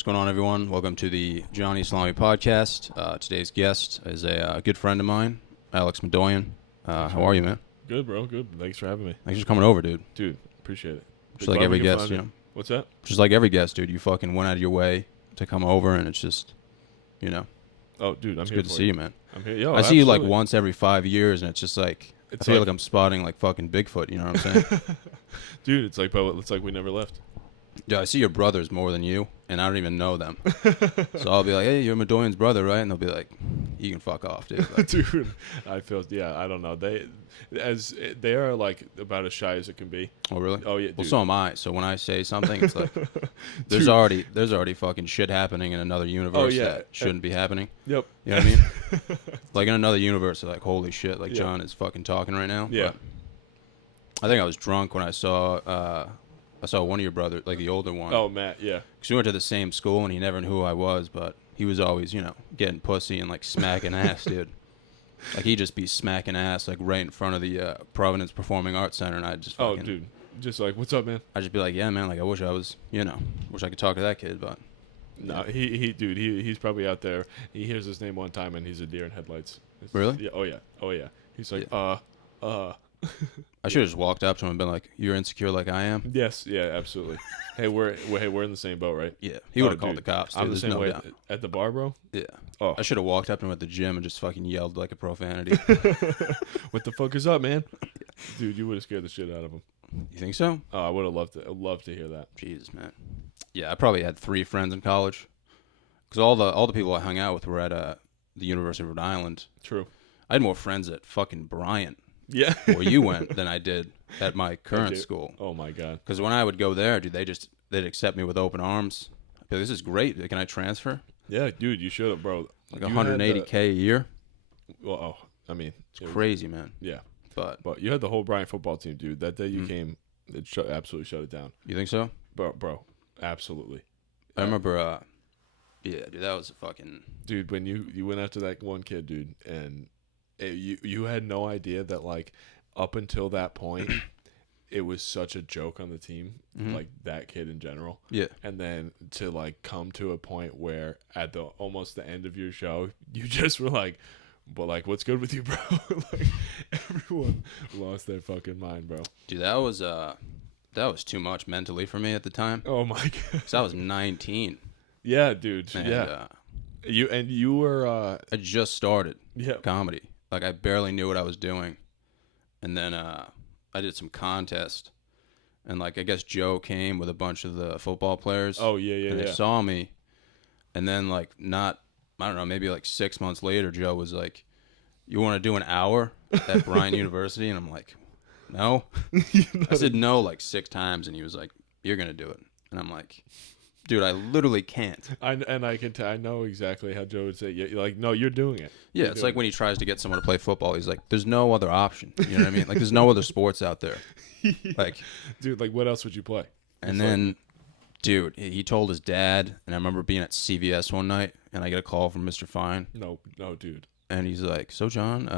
What's going on, everyone? Welcome to the Johnny Salami podcast. Today's guest is a good friend of mine, Alex Madoian. How are you, man? Good, bro. Good. Thanks for having me. Thanks for coming over, dude. Dude, appreciate it. Just like every guest, you know. What's that? Just like every guest, dude. You fucking went out of your way to come over, and it's just, you know. Oh, dude, I'm it's here good to see you, man. I'm here. Yo, I see you like once every 5 years, and it's just like, It's I feel like I'm spotting like fucking Bigfoot, you know what I'm saying? Dude, it's like we never left. Yeah, I see your brothers more than you, and I don't even know them. So I'll be like, hey, you're Madoian's brother, right? And they'll be like, you can fuck off, dude. Like, Dude, I don't know. They are like about as shy as it can be. oh, really? Oh, yeah, dude. Well, so am I. So when I say something, it's like, there's already fucking shit happening in another universe that shouldn't be happening. Yep. You know what I mean? Like in another universe, like, holy shit, like John is fucking talking right now. Yeah. But I think I was drunk when I saw one of your brothers, like the older one. Oh, Matt, yeah. Because we went to the same school, and he never knew who I was, but he was always, you know, getting pussy and, like, smacking ass, dude. Like, he'd just be smacking ass, like, right in front of the Providence Performing Arts Center, and I'd just fucking... Oh, dude. Just like, what's up, man? I'd just be like, yeah, man, like, I wish I was, you know, wish I could talk to that kid, but... No, he's probably out there. He hears his name one time, and he's a deer in headlights. Really? Yeah, oh, yeah. He's like, I should have just walked up to him and been like, you're insecure like I am? Yes, yeah, absolutely. Hey, we're in the same boat, right? Yeah. He would have called the cops, dude. I'm the There's same no way doubt. at the bar, bro. Yeah. Oh. I should have walked up to him at the gym and just fucking yelled like a profanity. What the fuck is up, man? Dude, you would have scared the shit out of him. You think so? Oh, I would have loved to hear that. Jesus, man. Yeah, I probably had 3 friends in college. Because all the people I hung out with were at the University of Rhode Island. True. I had more friends at fucking Bryant, yeah, where you went, than I did at my current school. Oh my god. Because when I would go there, dude, they'd accept me with open arms. I'd be like, this is great. Can I transfer? Yeah, dude, you should have, bro. Like $180K a year. Well, I mean, it's crazy, man. Yeah, but you had the whole Bryant football team, dude. That day you came, it absolutely shut it down. You think so? Bro, absolutely. I remember. Yeah, dude, that was a fucking... Dude, when you went after that one kid, dude, and you had no idea that, like, up until that point, it was such a joke on the team, like, that kid in general. Yeah. And then to, like, come to a point where at almost the end of your show, you just were like, but, like, what's good with you, bro? Like, everyone lost their fucking mind, bro. Dude, that was too much mentally for me at the time. Oh, my God. Because I was 19. Yeah, dude. And, yeah. You were I just started yeah. comedy. Like, I barely knew what I was doing. And then I did some contest. And, like, I guess Joe came with a bunch of the football players. Oh, yeah. And they saw me. And then, like, I don't know, maybe like 6 months later, Joe was like, you want to do an hour at Bryant University? And I'm like, no. I said no like 6 times. And he was like, you're going to do it. And I'm like... Dude, I literally can't. I know exactly how Joe would say. Yeah, like, no, you're doing it. Yeah, it's like when he tries to get someone to play football. He's like, "There's no other option." You know what I mean? Like, there's no other sports out there. Yeah. Like, dude, like, what else would you play? And then, dude, he told his dad, and I remember being at CVS one night, and I get a call from Mr. Fine. No, dude. And he's like, "So, John,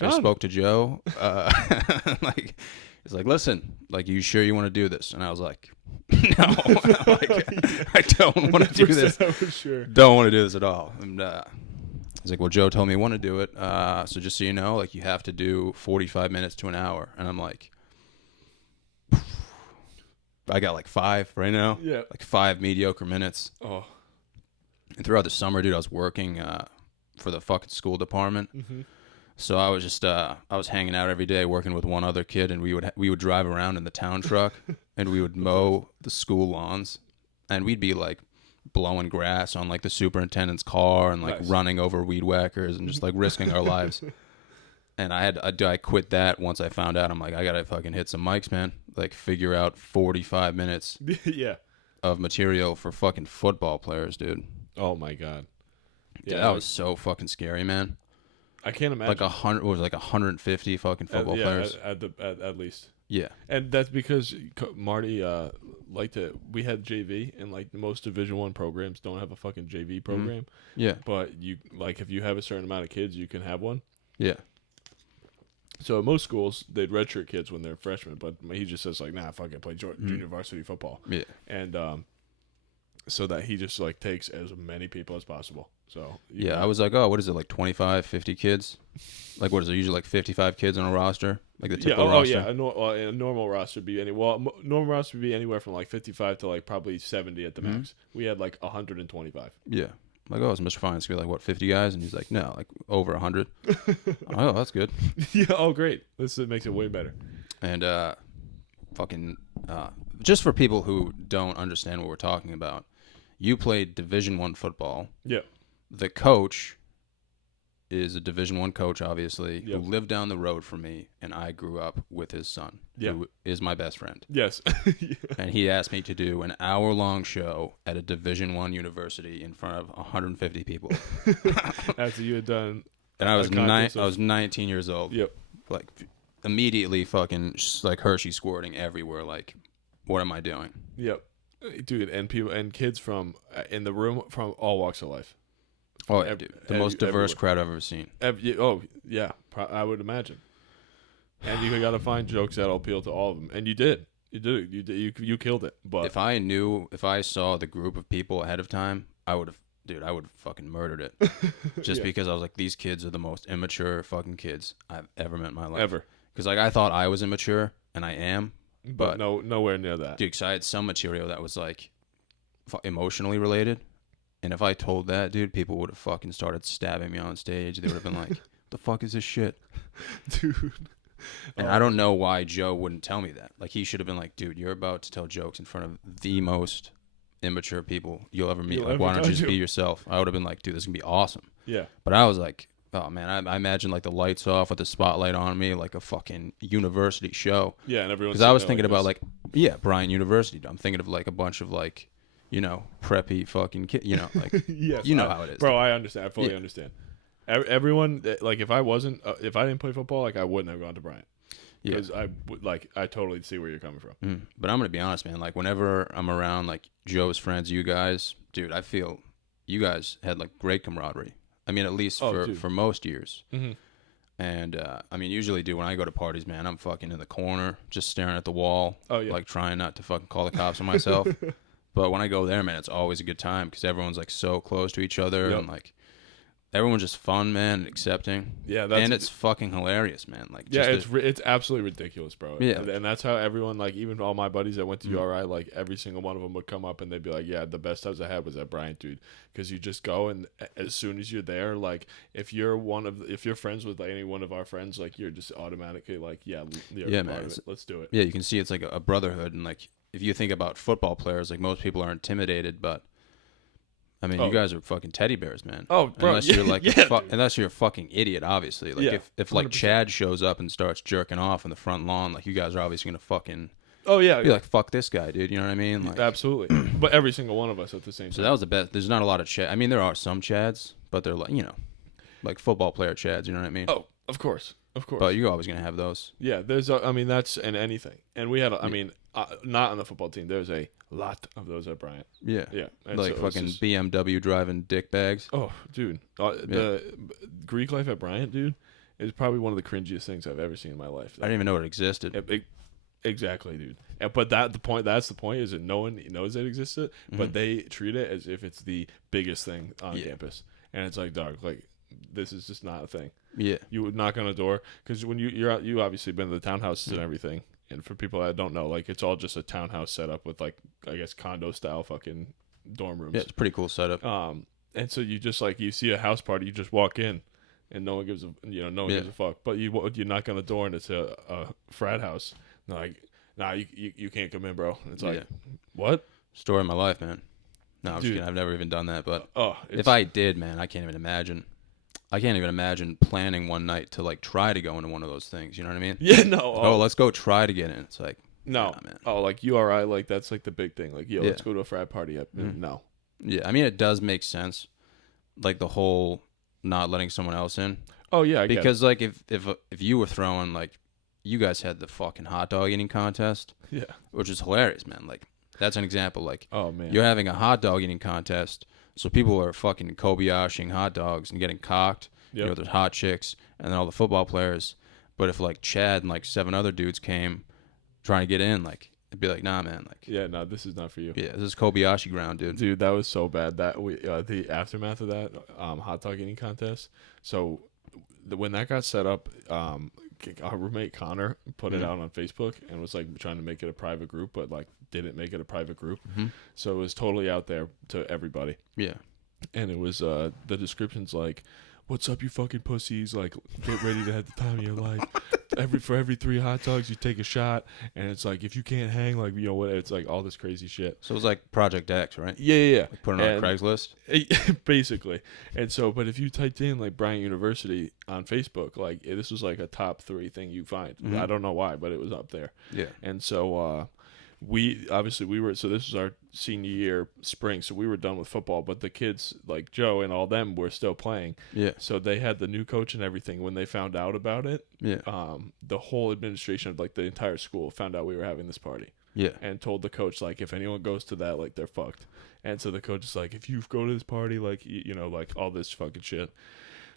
I spoke to Joe. Like, he's like, listen, like, you sure you want to do this?" And I was like, no, like, I don't want to do this. Sure. Don't want to do this at all. And he's like, well, Joe told me you want to do it. So just so you know, like, you have to do 45 minutes to an hour. And I'm like, I got like 5 right now. Yeah. Like 5 mediocre minutes. Oh. And throughout the summer, dude, I was working for the fucking school department. Mm-hmm. So I was just I was hanging out every day working with one other kid, and we would drive around in the town truck and we would mow the school lawns, and we'd be like blowing grass on like the superintendent's car and like running over weed whackers and just like risking our lives. And I quit that once I found out. I'm like, I gotta fucking hit some mics, man. Like, figure out 45 minutes yeah. of material for fucking football players, dude. Oh my god. Yeah, that was so fucking scary, man. I can't imagine. Like 150 fucking football players. At least. Yeah. And that's because Marty we had JV, and like most Division I programs don't have a fucking JV program. Yeah. But you, like, if you have a certain amount of kids, you can have one. Yeah. So at most schools, they'd redshirt kids when they're freshmen, but he just says like, nah, fuck it, play junior varsity football. Yeah. And so that he just like takes as many people as possible. So Yeah, I was like, oh, what is it, like 25, 50 kids? Like, what is it, usually like 55 kids on a roster? Like the typical roster? yeah. A normal roster would be normal roster would be anywhere from like 55 to like probably 70 at the max. We had like 125. Yeah. Like, oh, is Mr. Fine? It's going to be like, what, 50 guys? And he's like, no, like over 100. Oh, that's good. Yeah. Oh, great. This makes it way better. And just for people who don't understand what we're talking about, you played Division I football. Yeah. The coach is a Division I coach, obviously, Yep. who lived down the road from me, and I grew up with his son, who is my best friend. Yes. Yeah. And he asked me to do an hour-long show at a Division I university in front of 150 people. After you had done, and I was 19 years old. Yep. Like immediately, fucking like Hershey squirting everywhere. Like, what am I doing? Yep. Dude, and people and kids from in the room from all walks of life. Oh, yeah, dude. The most diverse crowd I've ever seen. Oh, yeah. I would imagine. And you got to find jokes that'll appeal to all of them. And you did. You did it. You killed it. But if I saw the group of people ahead of time, I would have fucking murdered it. Just because I was like, these kids are the most immature fucking kids I've ever met in my life. Ever. Because like I thought I was immature, and I am. But nowhere near that. Dude, because I had some material that was like emotionally related. And if I told that, dude, people would have fucking started stabbing me on stage. They would have been like, the fuck is this shit? Dude. And I don't know why Joe wouldn't tell me that. Like, he should have been like, dude, you're about to tell jokes in front of the most immature people you'll ever meet. Like, why don't you just be yourself? I would have been like, dude, this is going to be awesome. Yeah. But I was like, oh, man, I imagine, like, the lights off with the spotlight on me, like a fucking university show. Yeah, and everyone's... Because I was thinking about, like, Bryan University. I'm thinking of, like, a bunch of, like, you know, preppy fucking kid, you know, like, yes, you know how it is. Bro, I understand. I fully understand. Everyone, like, if I didn't play football, like, I wouldn't have gone to Bryant. Because I totally see where you're coming from. But I'm going to be honest, man. Like, whenever I'm around, like, Joe's friends, you guys, dude, I feel you guys had, like, great camaraderie. I mean, at least for most years. Mm-hmm. And, I mean, usually, dude, when I go to parties, man, I'm fucking in the corner, just staring at the wall. Oh, yeah. Like, trying not to fucking call the cops on myself. But when I go there, man, it's always a good time because everyone's, like, so close to each other. Yep. And, like, everyone's just fun, man, and accepting. Yeah, and it's fucking hilarious, man. Like, it's absolutely ridiculous, bro. Yeah, and that's how everyone, like, even all my buddies that went to URI, like, every single one of them would come up and they'd be like, "Yeah, the best times I had was at Bryant, dude." Because you just go, and as soon as you're there, like, if you're friends with like, any one of our friends, like, you're just automatically like, "Yeah, man, let's do it." Yeah, you can see it's like a brotherhood, and like if you think about football players, like most people are intimidated, but. I mean, you guys are fucking teddy bears, man. Oh, bro. Unless you're like, unless you're a fucking idiot, obviously. Like, if like 100%. Chad shows up and starts jerking off in the front lawn, like, you guys are obviously gonna fucking. Oh yeah. Be like, fuck this guy, dude. You know what I mean? Like, absolutely. But every single one of us at the same time. So that was the best. There's not a lot of Chad. I mean, there are some Chads, but they're like, you know, like football player Chads. You know what I mean? Oh, of course. But you're always gonna have those. Yeah, I mean, that's in anything, and we had. I mean, not on the football team. There's a lot of those at Bryant. Yeah. And like so fucking BMW driving dick bags. Oh, dude, the Greek life at Bryant, dude, is probably one of the cringiest things I've ever seen in my life. I didn't even know it existed. Exactly, dude. But that's the point is that no one knows it existed, but they treat it as if it's the biggest thing on campus, and it's like, dog, like. This is just not a thing. Yeah. You would knock on a door because when you obviously been to the townhouses and everything, and for people that don't know, like it's all just a townhouse setup with like I guess condo style fucking dorm rooms. Yeah, it's a pretty cool setup. And so you just like you see a house party, you just walk in, and no one gives a gives a fuck. But you knock on the door and it's a frat house. And they're like, nah, you can't come in, bro. And it's like, what? Story of my life, man. No, I'm just kidding. I've never even done that, but if I did, man, I can't even imagine. I can't even imagine planning one night to like try to go into one of those things. You know what I mean? Yeah, no. Oh, let's go try to get in. It's like no, nah, man. Oh, like URI, like that's like the big thing. Like, let's go to a frat party. No. Yeah, I mean it does make sense, like the whole not letting someone else in. Oh yeah, because like if you were throwing like, you guys had the fucking hot dog eating contest. Yeah. Which is hilarious, man. Like that's an example. Like, oh man, you're having a hot dog eating contest. So people are fucking Kobayashiing hot dogs and getting cocked. Yep. You know, there's hot chicks and then all the football players. But if like Chad and like 7 other dudes came trying to get in, like It'd be like, nah, man. Like, Yeah, no, this is not for you. yeah, this is Kobayashi ground, dude. Dude, that was so bad that we the aftermath of that hot dog eating contest. So when that got set up, our roommate Connor put it out on Facebook and was like trying to make it a private group, but like didn't make it a private group. So it was totally out there to everybody. Yeah. And it was the description's like, "What's up, you fucking pussies? Like, get ready to have the time of your life. For every 3 hot dogs, you take a shot." And it's like, if you can't hang, like, you know what? It's like all this crazy shit. So it was like Project X, right? Yeah. Like putting on Craigslist. Basically. And so, but if you typed in like Bryant University on Facebook, like this was like a top 3 thing you find. I don't know why, but it was up there. Yeah. And so we were, so this was our senior year spring, so we were done with football, but the kids like Joe and all them were still playing. Yeah. So they had the new coach and everything. When they found out about it, Yeah. the whole administration of like the entire school found out we were having this party. Yeah. And told the coach, like, if anyone goes to that, like, they're fucked. And so the coach is like, if you go to this party, like, you know, like all this fucking shit.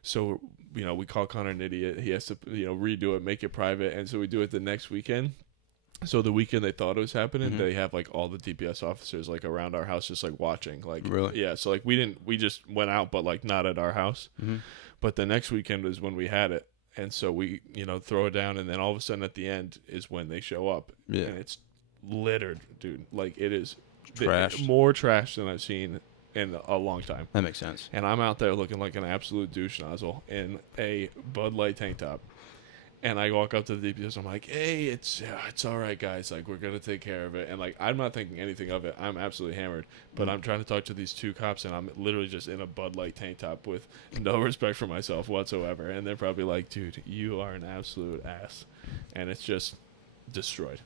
So, you know, we call Connor an idiot. He has to, you know, redo it, make it private. And so we do it the next weekend. So the weekend they thought it was happening, they have like all the DPS officers like around our house just like watching. Like, really? Yeah. So like we just went out, but like not at our house. But the next weekend is when we had it. And so we, you know, throw it down. And then all of a sudden at the end is when they show up. Yeah. And it's littered, dude. Like it is Trash. more trash than I've seen in a long time. That makes sense. And I'm out there looking like an absolute douche nozzle in a Bud Light tank top. And I walk up to the DPS. I'm like, "Hey, it's all right, guys. Like, we're gonna take care of it." And like, I'm not thinking anything of it. I'm absolutely hammered. But I'm trying to talk to these 2 cops, and I'm literally just in a Bud Light tank top with no respect for myself whatsoever. And they're probably like, "Dude, you are an absolute ass." And it's just destroyed.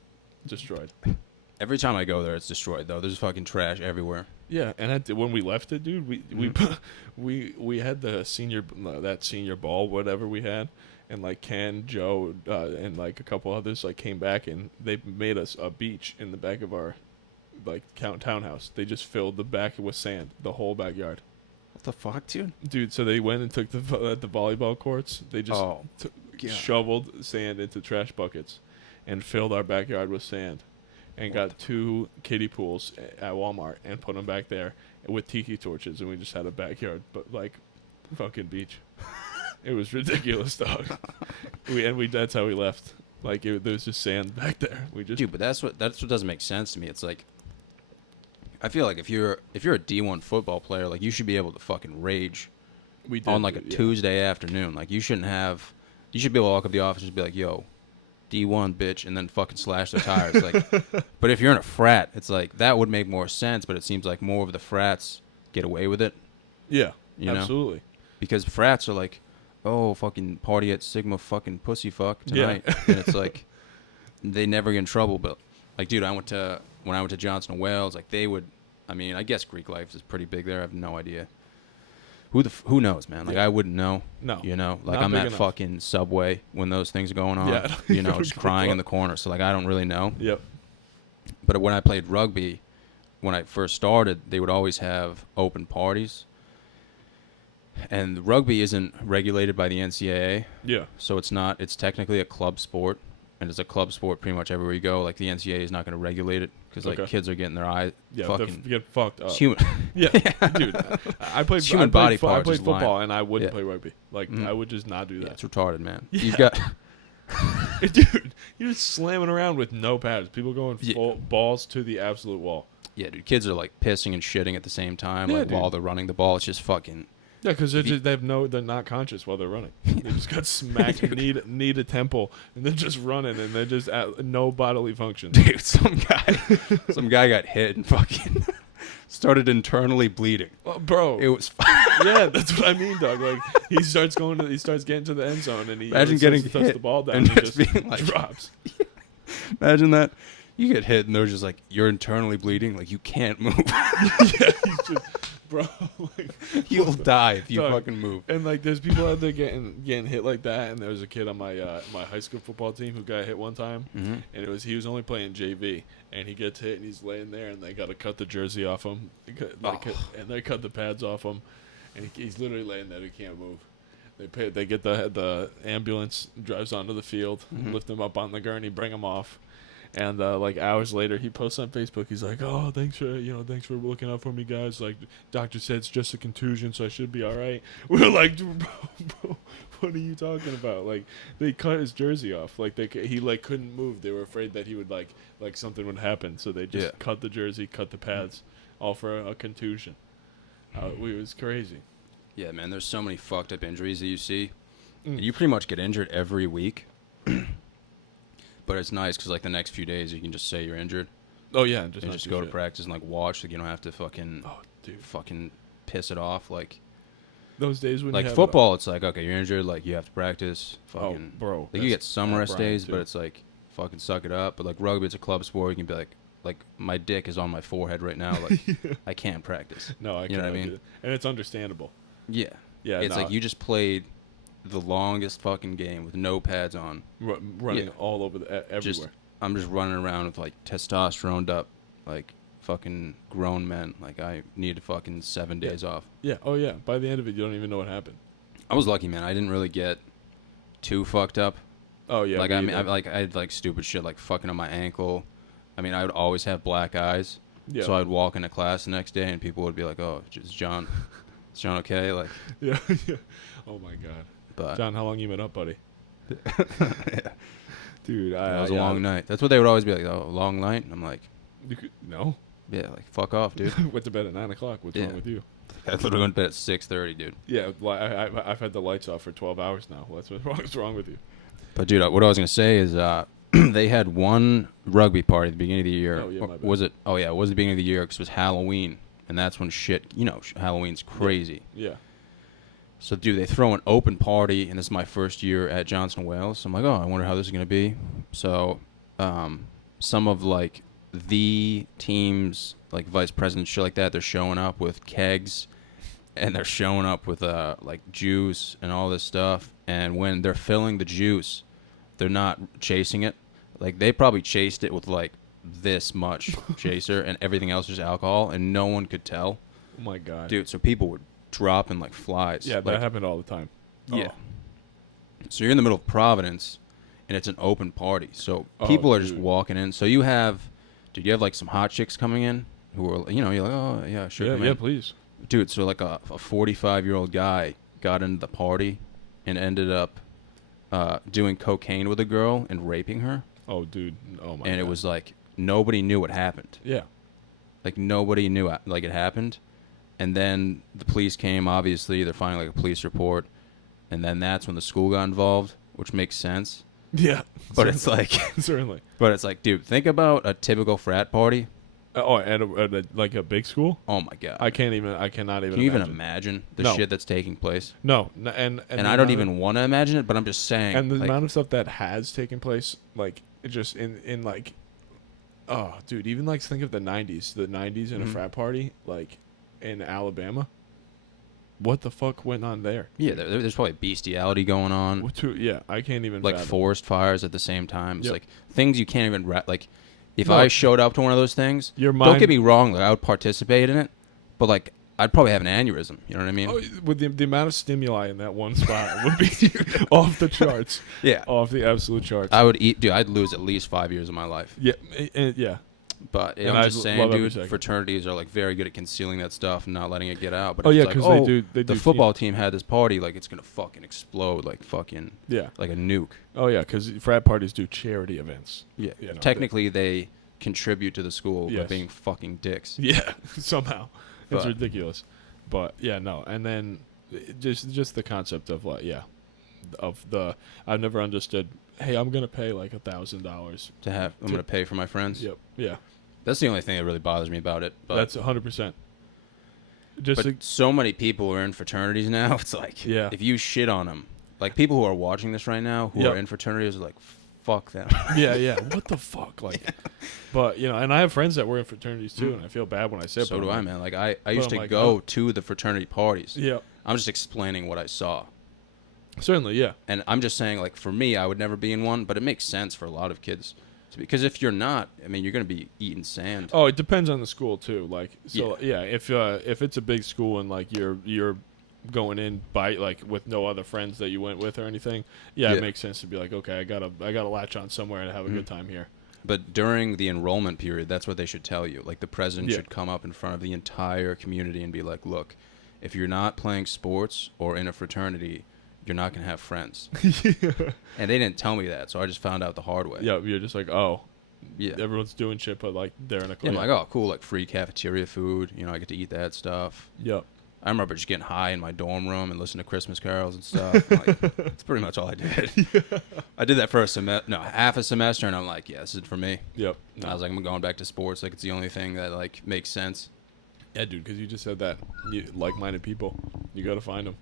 Every time I go there, it's destroyed though. There's fucking trash everywhere. Yeah, and when we left it, dude, we had the senior ball, whatever we had. And like Ken, Joe, and like a couple others like came back and they made us a beach in the back of our like townhouse. They just filled the back with sand, the whole backyard. What the fuck, dude? Dude, so they went and took the volleyball courts. They just shoveled sand into trash buckets and filled our backyard with sand. And got 2 kiddie pools at Walmart and put them back there with tiki torches, and we just had a backyard, but like fucking beach. It was ridiculous, dog. That's how we left. Like there was just sand back there. Dude, but that's what doesn't make sense to me. It's like, I feel like if you're a D1 football player, like you should be able to fucking rage on like a Tuesday afternoon. Like you should be able to walk up to the office and be like, "Yo, D1 bitch," and then fucking slash their tires. Like, but if you're in a frat, it's like that would make more sense. But it seems like more of the frats get away with it. Yeah, you know? Absolutely. Because frats are like, "Oh, fucking party at Sigma fucking pussy fuck tonight," and it's like they never get in trouble. But like, dude, when I went to Johnson and Wales, like they would. I mean, I guess Greek life is pretty big there. I have no idea. Who knows, man? Like I wouldn't know. No. You know, like Not I'm big at enough. fucking Subway when those things are going on. Yeah. You know, just crying in the corner. So like I don't really know. Yep. But when I played rugby, when I first started, they would always have open parties. And rugby isn't regulated by the NCAA. Yeah. So it's technically a club sport. And it's a club sport pretty much everywhere you go. Like the NCAA is not going to regulate it because like kids are getting their eyes fucking they get fucked up. it's human. Yeah, dude. I played It's human body parts. I played is lying. football and I wouldn't Yeah. play rugby. Like I would just not do Yeah, that. it's retarded, man. Yeah. You've got Dude, you're just slamming around with no pads. People going full balls to the absolute wall. yeah, dude. Kids are like pissing and shitting at the same time, Yeah, like while they're running the ball. It's just fucking. Yeah, because they're not conscious while they're running. They just got smacked knee to temple, and they're just running, and they're just at no bodily function. Dude, some guy got hit and fucking started internally bleeding. Well, bro, It was. yeah, that's what I mean, dog. Like he starts getting to the end zone, and he Imagine getting touch hit the ball down and and just just being like- drops. Imagine that. You get hit and they're just like, you're internally bleeding, like you can't move. Yeah, he's just, bro. Like, You'll die if you Dog. fucking move. and like, there's people out there getting hit like that. And there was a kid on my high school football team who got hit one time, and he was only playing JV, and he gets hit and he's laying there, and they got to cut the jersey off him, and they cut the pads off him, and he's literally laying there. He can't move. They get the ambulance, drives onto the field, lift him up on the gurney, bring him off. And like hours later, he posts on Facebook. He's like, "Oh, thanks for looking out for me, guys. Like, doctor said it's just a contusion, so I should be all right." We're like, bro, what are you talking about? Like, they cut his jersey off. Like, he like couldn't move. They were afraid that he would like something would happen, so they just cut the jersey, cut the pads, all for a contusion. It was crazy. Yeah, man. There's so many fucked up injuries that you see. Mm. You pretty much get injured every week. But it's nice because like the next few days you can just say you're injured. Oh yeah, And just go to practice and like watch. Like you don't have to fucking piss it off. Like those days when you have football, it's like okay, you're injured. Like you have to practice. Fucking, bro. Like you get some rest days, too. but it's like fucking suck it up. But like rugby, it's a club sport. You can be like my dick is on my forehead right now. Like I can't practice. No, I can't. You know what I mean? And it's understandable. Yeah. Yeah. It's like you just played the longest fucking game with no pads on. Running all over everywhere. I'm just running around with like testosterone up, like fucking grown men. Like I need fucking 7 days off. Yeah. Oh yeah. By the end of it, you don't even know what happened. I was lucky, man. I didn't really get too fucked up. Oh yeah. Like I had like stupid shit like fucking on my ankle. I mean, I would always have black eyes. Yeah. So I'd walk into class the next day and people would be like, "Oh, is John okay?" Like. Yeah. Yeah. Oh my god. But John, how long you been up, buddy? Yeah. Dude, it was a long night. That's what they would always be like. Oh, long night. And I'm like, no. Yeah, like fuck off, dude. Went to bed at 9:00. What's wrong with you? I literally went to bed at 6:30, dude. Yeah, I've had the lights off for 12 hours now. What's wrong with you? But dude, what I was gonna say is, they had one rugby party at the beginning of the year. Oh yeah, my bad. Was it? Oh yeah, it was the beginning of the year because it was Halloween, and that's when shit. Halloween's crazy. Yeah. So, dude, they throw an open party, and this is my first year at Johnson Wales. So I'm like, oh, I wonder how this is going to be. So, some of, like, the teams, like, vice presidents, shit like that, they're showing up with kegs, and they're showing up with, like, juice and all this stuff. And when they're filling the juice, they're not chasing it. Like, they probably chased it with, like, this much chaser, and everything else is alcohol, and no one could tell. Oh, my God. Dude, so people would dropping like flies. Yeah, that happened all the time. Yeah. So you're in the middle of Providence, and it's an open party. So people are just walking in. So you have like some hot chicks coming in who are, you're like, oh yeah, sure. Yeah, please. Dude, so like a 45-year-old guy got into the party and ended up doing cocaine with a girl and raping her. Oh, dude. Oh my God. And it was like nobody knew what happened. Yeah. Like nobody knew like it happened. And then the police came, obviously. They're finding, like, a police report. And then that's when the school got involved, which makes sense. Yeah. But it's like... Certainly. But it's like, dude, think about a typical frat party. At a big school? Oh, my God. I cannot even Can you even imagine the shit that's taking place? No. And I don't even want to imagine it, but I'm just saying. And the amount of stuff that has taken place, like, just in like... Oh, dude, even, like, think of the 90s. The 90s in a frat party, like... in Alabama, what the fuck went on there? Yeah, there's probably bestiality going on. Yeah, I can't even like fathom. Forest fires at the same time. It's like things you can't even like. If I showed up to one of those things, don't get me wrong, like I would participate in it, but like I'd probably have an aneurysm. You know what I mean? Oh, with the amount of stimuli in that one spot would be off the charts. Yeah, off the absolute charts. I'd lose at least 5 years of my life. Yeah, yeah. But I'm just saying, dude, fraternities are like very good at concealing that stuff and not letting it get out. But because they do. The football team had this party, like it's gonna fucking explode, like fucking like a nuke. Oh yeah, because frat parties do charity events. Yeah, technically they contribute to the school by being fucking dicks. Yeah, somehow it's ridiculous. But yeah, no, and then just the concept of I've never understood. Hey, I'm gonna pay like $1,000 I'm gonna pay for my friends. Yep. Yeah. That's the only thing that really bothers me about it. But that's 100%. But so many people are in fraternities now. It's like, if you shit on them, like people who are watching this right now who are in fraternities are like, fuck them. Yeah. What the fuck? Like, but and I have friends that were in fraternities too, and I feel bad when I say it. So do I, man. Like I used to go to the fraternity parties. Yeah. I'm just explaining what I saw. Certainly, yeah. And I'm just saying, like, for me, I would never be in one, but it makes sense for a lot of kids. Because if you're not, I mean, you're going to be eating sand. Oh, it depends on the school, too. Like, so, if it's a big school and, like, you're going in by, like, with no other friends that you went with or anything, it makes sense to be like, okay, I gotta latch on somewhere and have a good time here. But during the enrollment period, that's what they should tell you. Like the president Yeah. should come up in front of the entire community and be like, "Look, if you're not playing sports or in a fraternity, you're not gonna have friends." And they didn't tell me that, so I just found out the hard way. Yeah, you're just like, oh, Yeah. everyone's doing shit, but like they're in a Yeah, club. I'm like, oh, cool, like free cafeteria food. You know, I get to eat that stuff. Yep. I remember just getting high in my dorm room and listening to Christmas carols and stuff. Like, that's pretty much all I did. I did that for half a semester, and I'm like, yeah, this is for me. Yep. I was like, I'm going back to sports. Like, it's the only thing that like makes sense. Yeah, dude, because you just said that. You, like-minded people, you got to find them.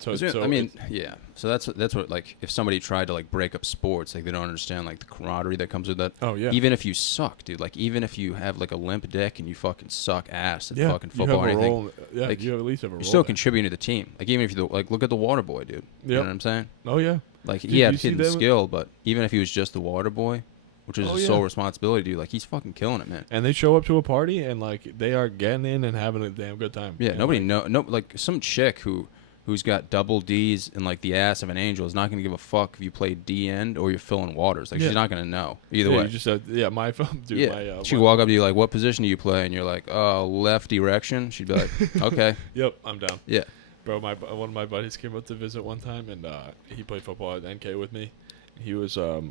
So, I mean, yeah. So that's what, like, if somebody tried to like break up sports, like they don't understand like the camaraderie that comes with that. Oh yeah. Even if you suck, dude. Like even if you have like a limp dick and you fucking suck ass at yeah, fucking you football have or a anything, role. Yeah, like, you have at least have a role. you're still there. contributing to the team. Like even if you like look at the water boy, dude. You know Yep. what I'm saying? Oh yeah. Like Dude, he had you see hidden them- skill, but even if he was just the water boy, which is Oh, his yeah. sole responsibility, dude, like he's fucking killing it, man. And they show up to a party and like they are getting in and having a damn good time. Yeah, And, nobody like, no like some chick who's got double D's and like the ass of an angel is not gonna give a fuck if you play D end or you're filling waters. Like Yeah. she's not gonna know either yeah, way. You just said, yeah, my phone, dude. Yeah, My, she'd walk up to you like, "What position do you play?" And you're like, "Oh, left erection." She'd be like, "Okay, Yep, I'm down. yeah, Bro, one of my buddies came up to visit one time, and he played football at NK with me. He was a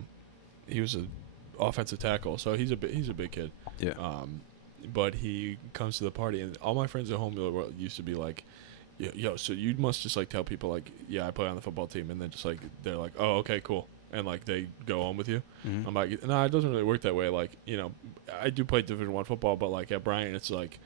offensive tackle, so he's a big kid. yeah, But he comes to the party, and all my friends at home used to be like, yo, so you must just like tell people like, yeah, I play on the football team, and then just like they're like, oh, okay, cool, and like they go on with you. Mhm. I'm like, no, it doesn't really work that way. Like, you know, I do play Division I football, but like at Bryant, it's like,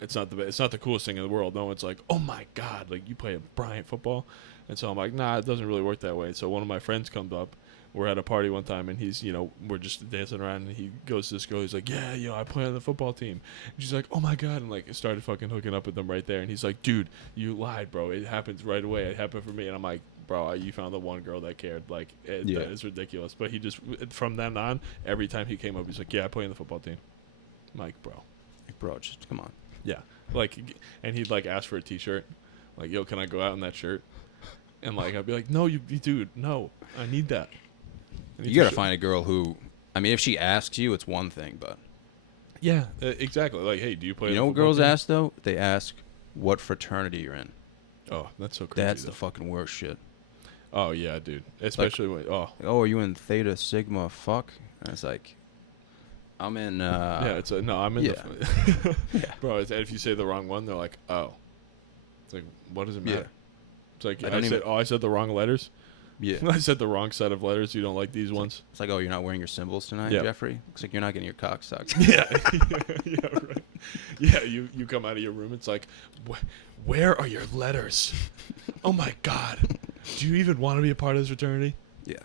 it's not the coolest thing in the world. No one's like, oh my god, like you play at Bryant football, and so I'm like, nah, it doesn't really work that way. So one of my friends comes up. We're at a party one time, and he's, you know, we're just dancing around, and he goes to this girl. He's like, yeah, I play on the football team. And she's like, oh my god, and like started fucking hooking up with them right there. And he's like, dude, you lied, bro. It happens right away. It happened for me. And I'm like, bro, you found the one girl that cared. Like, Yeah. that is ridiculous. But he just, from then on, every time he came up, he's like, yeah, I play on the football team. I'm like, bro, like, bro, just come on." yeah, like, and he'd like ask for a T-shirt, like, yo, can I go out in that shirt? And like, I'd be like, no, you dude, no, I need that. I need You gotta to find a girl who, I mean, if she asks you, it's one thing, but Yeah, exactly. Like, hey, do you play? you on know the what football girls team? ask though? They ask what fraternity you're in. Oh, that's so crazy. That's the though. fucking worst shit. Oh yeah, dude. Especially when Like, oh, are you in Theta Sigma? Fuck. And it's like, I'm in. yeah, it's no, I'm in yeah. the Yeah. bro. If you say the wrong one, they're like, oh, it's like, what does it Yeah. matter? It's like I I, don't said, even- I said the wrong letters. Yeah. I said the wrong set of letters. You don't like these ones? It's like, oh, you're not wearing your symbols tonight, Yeah. Jeffrey? Looks like you're not getting your cock sucked. Yeah, yeah, right. Yeah, you come out of your room. It's like, where are your letters? Oh my god, do you even want to be a part of this fraternity? Yeah.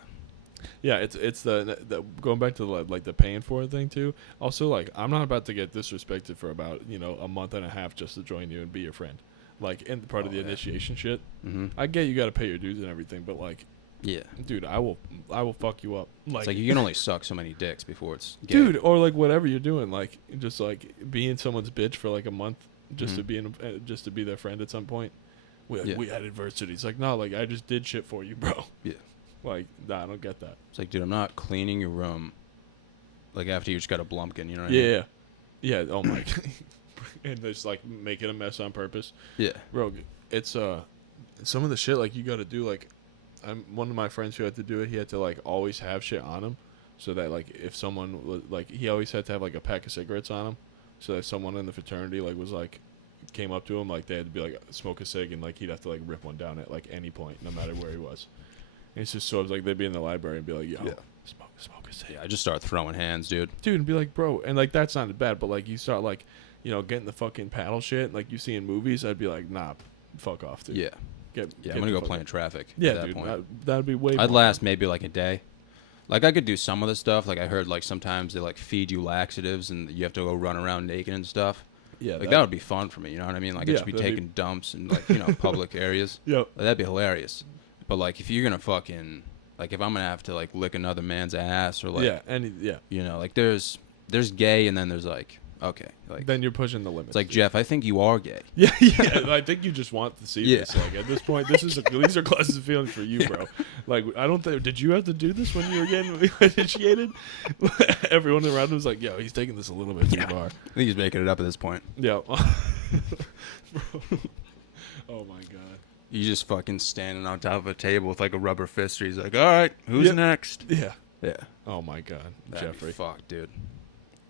Yeah, it's the going back to the paying for it thing too. Also, like, I'm not about to get disrespected for about a month and a half just to join you and be your friend. Like, in part of the Oh, yeah. initiation shit. Mm-hmm. I get you got to pay your dues and everything, but like, Yeah. dude, I will fuck you up. Like, It's like you can only suck so many dicks before it's gay. dude, or like whatever you're doing, like just like being someone's bitch for like a month just to Mhm. just to be their friend at some point. Yeah. We had adversity. It's like, no, like I just did shit for you, bro. Yeah. Like, nah, I don't get that. It's like, dude, I'm not cleaning your room. Like after you just got a blumpkin, you know what I mean? Yeah, yeah. Oh my, and just like making a mess on purpose, Yeah. bro. It's some of the shit like you got to do. Like, one of my friends who had to do it. He had to like always have shit on him, so that like if someone was like, he always had to have like a pack of cigarettes on him, so that someone in the fraternity like was like came up to him, like they had to be like smoke a cig, and like he'd have to like rip one down at like any point, no matter where he was. And it's just so like they'd be in the library and be like, yo, Yeah. smoke a cig. Yeah, I just start throwing hands, dude. Dude, and be like, bro, and like that's not bad, but like you start like, getting the fucking paddle shit like you see in movies, I'd be like, nah, fuck off, dude. Yeah. Get I'm gonna the go fuck play in out. traffic Yeah, at that dude, point. that'd be way. I'd more last fun. maybe like a day. Like I could do some of the stuff. Like I heard like sometimes they like feed you laxatives and you have to go run around naked and stuff. Yeah, Like that would be fun for me. You know what I mean? Like I Yeah, should be that'd be- taking dumps in like public areas. Yep. Like, that'd be hilarious. But like if you're gonna fucking like if I'm gonna have to like lick another man's ass or like yeah, and yeah, like there's gay and then there's like Okay, like then you're pushing the limits. it's like Jeff. I think you are gay. Yeah. I think you just want to see this. Like at this point, these are classes of feelings for you, bro. Like I don't think. Did you have to do this when you were getting initiated? Everyone around him was like, "Yo, he's taking this a little bit too far." I think he's making it up at this point. Yeah. Bro. Oh my god. You just fucking standing on top of a table with like a rubber fist. He's like, "All right, who's next?" Yeah. Yeah. Oh my god, That'd Jeffrey. be fucked, dude.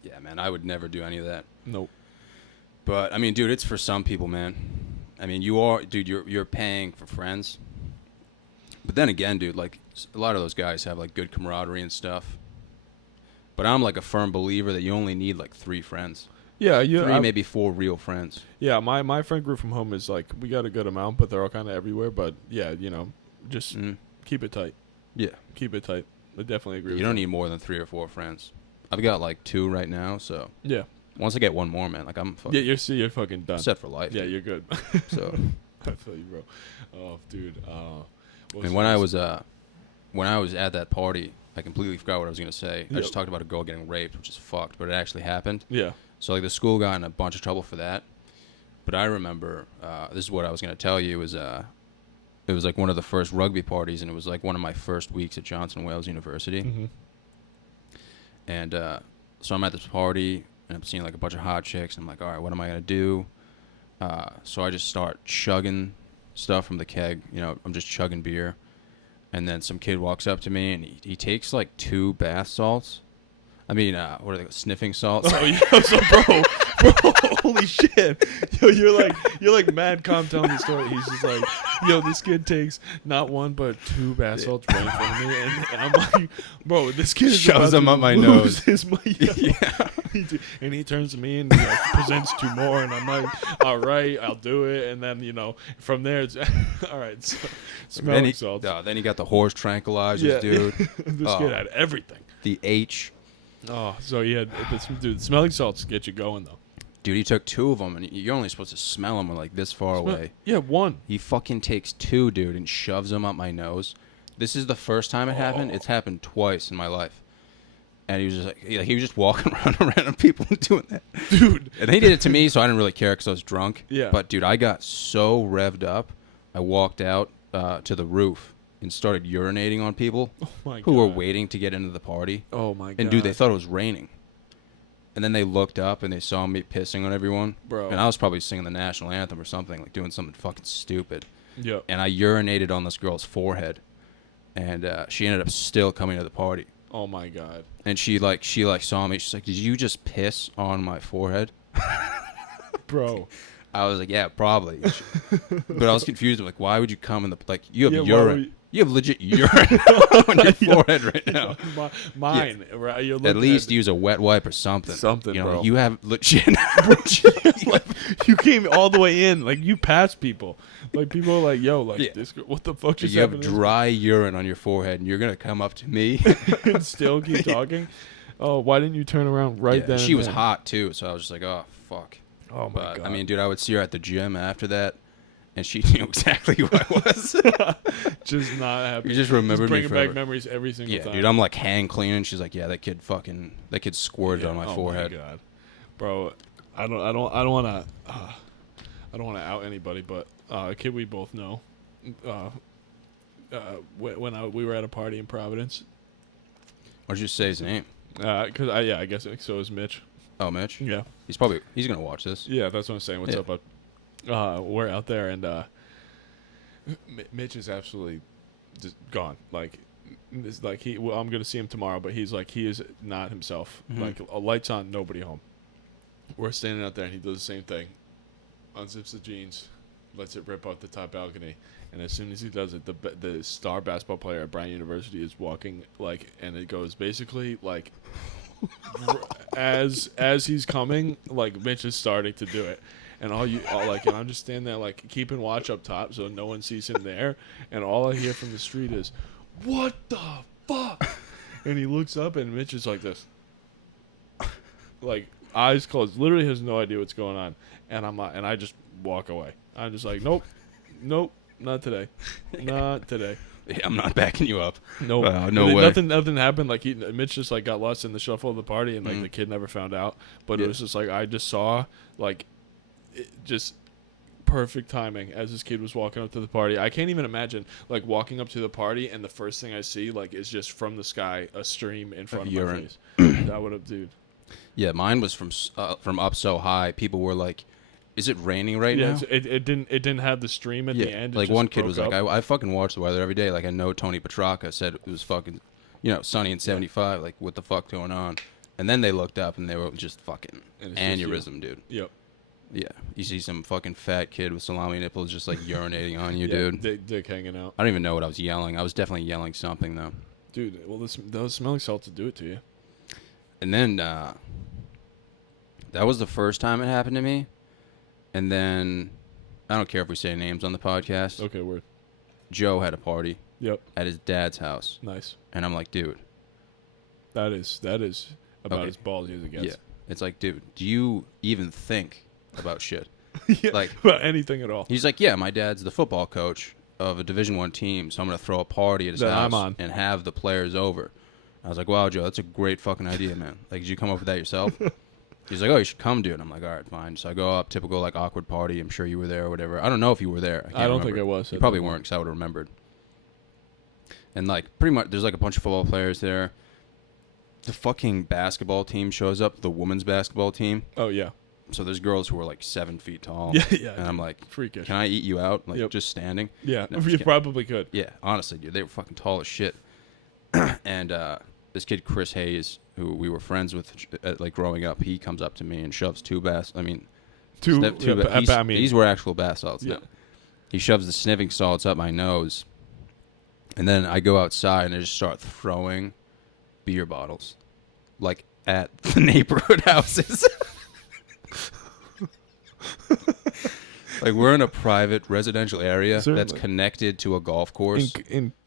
Yeah, man, I would never do any of that. Nope. But I mean, dude, it's for some people, man. I mean, you're paying for friends. But then again, dude, like a lot of those guys have like good camaraderie and stuff. But I'm like a firm believer that you only need like 3 friends. Yeah, Maybe 4 real friends. Yeah, my friend group from home is like we got a good amount, but they're all kind of everywhere. But yeah, just keep it tight. Yeah, Keep it tight. I definitely agree. you don't need more than 3 or 4 friends. I've got like 2 right now, so Yeah. once I get one more, man, like I'm fucking You're fucking done. set for life. Yeah, dude. you're good. So I feel you, bro. Oh, dude. and when I was at that party, I completely forgot what I was gonna say. I Yep. just talked about a girl getting raped, which is fucked, but it actually happened. Yeah. So like the school got in a bunch of trouble for that. But I remember this is what I was gonna tell you is it was like one of the first rugby parties, and it was like one of my first weeks at Johnson Wales University. Mm-hmm. And so I'm at this party, and I'm seeing like a bunch of hot chicks, and I'm like, all right, what am I gonna do? So I just start chugging stuff from the keg. I'm just chugging beer. And then some kid walks up to me, and he takes like 2 bath salts. I mean, what are they? Sniffing salts. Oh yeah, so bro, holy shit! Yo, you're like mad calm telling the story. He's just like, yo, this kid takes not 1 but 2 bath salts right in front of me, and I'm like, bro, this kid is Shoves them up my nose. Yeah. And he turns to me and presents 2 more, and I'm like, all right, I'll do it. And then from there, it's all right. So, smelling salts. Then he got the horse tranquilizers, dude. This kid had everything. The H. Oh, so he had dude. Smelling salts get you going though. Dude, he took 2 of them, and you're only supposed to smell them like this far away. Yeah, 1. He fucking takes 2, dude, and shoves them up my nose. This is the first time it happened. It's happened twice in my life. And he was just like he was just walking around random people and doing that, Dude. And he did it to me, so I didn't really care because I was drunk. Yeah. But dude, I got so revved up, I walked out to the roof and started urinating on people who were waiting to get into the party. Oh my god. And dude, they thought it was raining. And then they looked up and they saw me pissing on everyone. Bro. And I was probably singing the national anthem or something, like doing something fucking stupid. Yep. And I urinated on this girl's forehead, and she ended up still coming to the party. Oh my god. And she saw me. She's like, "Did you just piss on my forehead?" Bro. I was like, "Yeah, probably." But I was confused. I'm like, "Why would you come in the you have Yeah, urine? You have legit urine on your forehead right now." Mine. Yeah. Right. You're at least use a wet wipe or something. Something, bro. You have legit. Like, you came all the way in. Like you passed people. Like people are like, "Yo, like this girl, what the fuck just you have happened?" dry urine on your forehead, and you're gonna come up to me and still keep talking. Oh, why didn't you turn around right then? She was hot too, so I was just like, "Oh fuck." Oh my god. I mean, dude, I would see her at the gym after that, and she knew exactly who I was. Just not happy. You just remembered me bringing forever. back memories every single time. Yeah, dude, I'm like hang cleaning. She's like, "Yeah, that kid squirted on my forehead." Oh my god, bro, I don't want to out anybody, but a kid we both know. When we were at a party in Providence. Why don't you say his name? Cause I guess so is Mitch. Oh, Mitch. Yeah. He's gonna watch this. Yeah, that's what I'm saying. What's up, bud? We're out there, and Mitch is absolutely just gone. Like, it's like I'm gonna see him tomorrow, but he's like he is not himself. Mm-hmm. Like lights on, nobody home. We're standing out there, and he does the same thing. Unzips the jeans, lets it rip off the top balcony, and as soon as he does it, the star basketball player at Bryant University is walking and it goes basically like. as he's coming, like Mitch is starting to do it, and and I'm just standing there like keeping watch up top so no one sees him there, and all I hear from the street is, "What the fuck?" And he looks up, and Mitch is like this, like eyes closed, literally has no idea what's going on, and I just walk away. I'm just like, nope, not today. Not today. Yeah, I'm not backing you up. No, No way. Nothing happened. Like Mitch just like got lost in the shuffle of the party, and like the kid never found out. But it was just like I just saw like, just perfect timing as this kid was walking up to the party. I can't even imagine like walking up to the party and the first thing I see like is just from the sky a stream in front of my face. That would have, dude. Yeah, mine was from up so high. People were like, "Is it raining right now?" It didn't have the stream at the end. Like one kid was like, I fucking watch the weather every day. Like I know Tony Petrarca said it was fucking, sunny and 75. Like what the fuck going on? And then they looked up and they were just fucking aneurysm, dude. Yep. Yeah, you see some fucking fat kid with salami nipples just like urinating on you, dude. Dick hanging out. I don't even know what I was yelling. I was definitely yelling something though. Dude, well, those smelling salts will do it to you. And then that was the first time it happened to me. And then I don't care if we say names on the podcast. Okay, word. Joe had a party. Yep. At his dad's house. Nice. And I'm like, dude. That is about as ballsy as it gets. Yeah. It's like, dude, do you even think about shit? Yeah, like about anything at all. He's like, yeah, my dad's the football coach of a Division I team, so I'm gonna throw a party at his house and have the players over. I was like, wow, Joe, that's a great fucking idea, man. Like, did you come up with that yourself? He's like, oh, you should come, dude. I'm like, all right, fine. So I go up, typical like awkward party. I'm sure you were there or whatever. I don't know if you were there. I don't think I was. You probably weren't because I would have remembered. And like pretty much, there's like a bunch of football players there. The fucking basketball team shows up, the women's basketball team. Oh yeah. So there's girls who are like 7 feet tall. Yeah. And I'm like, freakish. Can I eat you out? Like just standing? Yeah, no, you probably could. Yeah, honestly, dude, they were fucking tall as shit. And this kid Chris Hayes, who we were friends with, like growing up, he comes up to me and shoves these were actual bath salts. Yeah. No. He shoves the sniffing salts up my nose, and then I go outside and I just start throwing beer bottles, like at the neighborhood houses. Like we're in a private residential area that's connected to a golf course.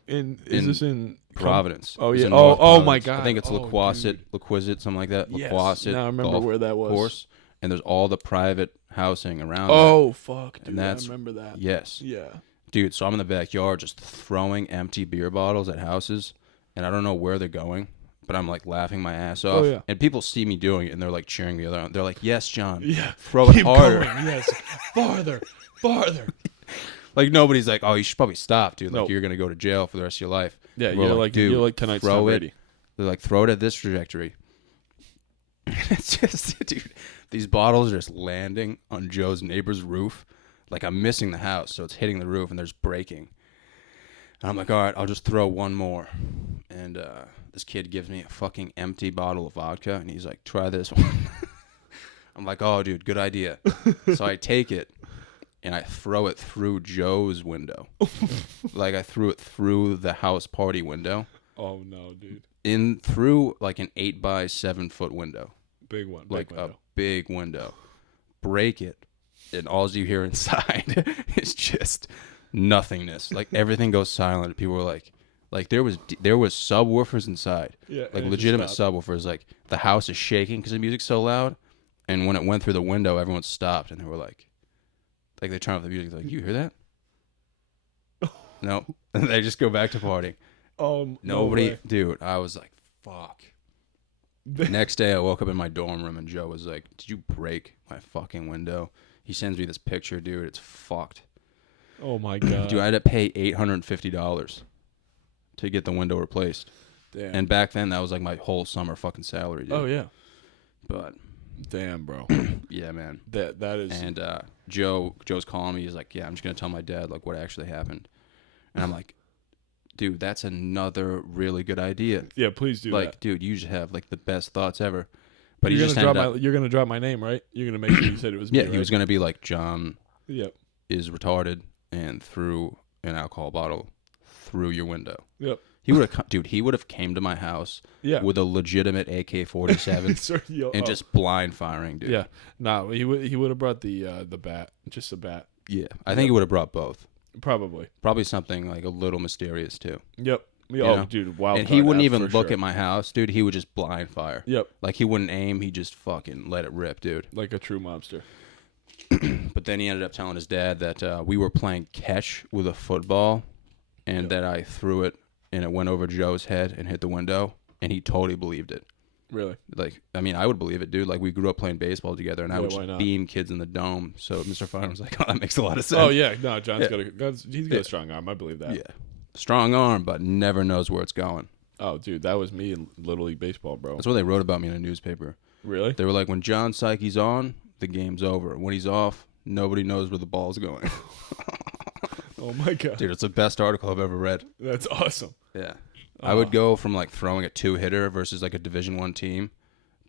Is this in Providence? Oh yeah. Oh my God. I think it's Laquisite, something like that. Yes. Laquisite. Now I remember where that was. Course, and there's all the private housing around. Oh fuck, dude! And that's, I remember that. Yes. Yeah. Dude, so I'm in the backyard just throwing empty beer bottles at houses, and I don't know where they're going, but I'm like laughing my ass off. Oh yeah. And people see me doing it, and they're like cheering me on. They're like, "Yes, John. Yeah. Throw it harder. Going. Yes. Farther. Like nobody's like, oh, you should probably stop, dude. Like nope. You're gonna go to jail for the rest of your life. Yeah, you're like tonight's not ready. They're like, throw it at this trajectory. It's just, dude, these bottles are just landing on Joe's neighbor's roof. Like I'm missing the house, so it's hitting the roof and there's breaking. And I'm like, all right, I'll just throw one more. And this kid gives me a fucking empty bottle of vodka, and he's like, try this one. I'm like, oh, dude, good idea. So I take it. And I throw it through Joe's window. Like I threw it through the house party window. Oh no, dude. Through like an 8 by 7 foot window. Big one. Like a big window. Break it. And all you hear inside is just nothingness. Like everything goes silent. People were like there was subwoofers inside. Yeah. Like legitimate subwoofers. Like the house is shaking because the music's so loud. And when it went through the window, everyone stopped and they were like they turn off the music. They're like, you hear that? No. And they just go back to partying. Nobody, dude. I was like, fuck. Next day, I woke up in my dorm room and Joe was like, did you break my fucking window? He sends me this picture, dude. It's fucked. Oh my God. Dude, I had to pay $850 to get the window replaced. Damn. And back then, that was like my whole summer fucking salary, dude. Oh yeah. But. Damn, bro. Yeah, man. That is. And Joe's calling me. He's like, yeah, I'm just gonna tell my dad like what actually happened. And I'm like, dude, that's another really good idea. Yeah, please do like, that. dude, you just have like the best thoughts ever. But you're gonna drop my name, right? You're gonna make sure you said it was me. Yeah, right? He was gonna be like, John. Yep. Is retarded and threw an alcohol bottle through your window. Yep. He would have came to my house with a legitimate AK-47 and just blind firing, dude. Yeah. No, he would have brought the bat, just a bat. Yeah. I think he would have brought both. Probably something like a little mysterious too. Yep. Oh, dude, wild. And he wouldn't even look at my house, dude. He would just blind fire. Yep. Like he wouldn't aim, he just fucking let it rip, dude. Like a true mobster. But then he ended up telling his dad that we were playing catch with a football, and that I threw it and it went over Joe's head and hit the window, and he totally believed it. Really? Like, I mean, I would believe it, dude. Like, we grew up playing baseball together, and I Yeah, would why just not? beam kids in the dome. So Mr. Fine was like, "Oh, that makes a lot of sense." Oh yeah, no, John's Yeah. he's got a strong arm. I believe that. Yeah, strong arm, but never knows where it's going. Oh, dude, that was me in Little League baseball, bro. That's what they wrote about me in a newspaper. Really? They were like, when John Psyche's on, the game's over. When he's off, nobody knows where the ball's going. Oh my god, Dude, it's the best article I've ever read. that's awesome. Yeah. I would go from like throwing a 2-hitter versus like a Division I team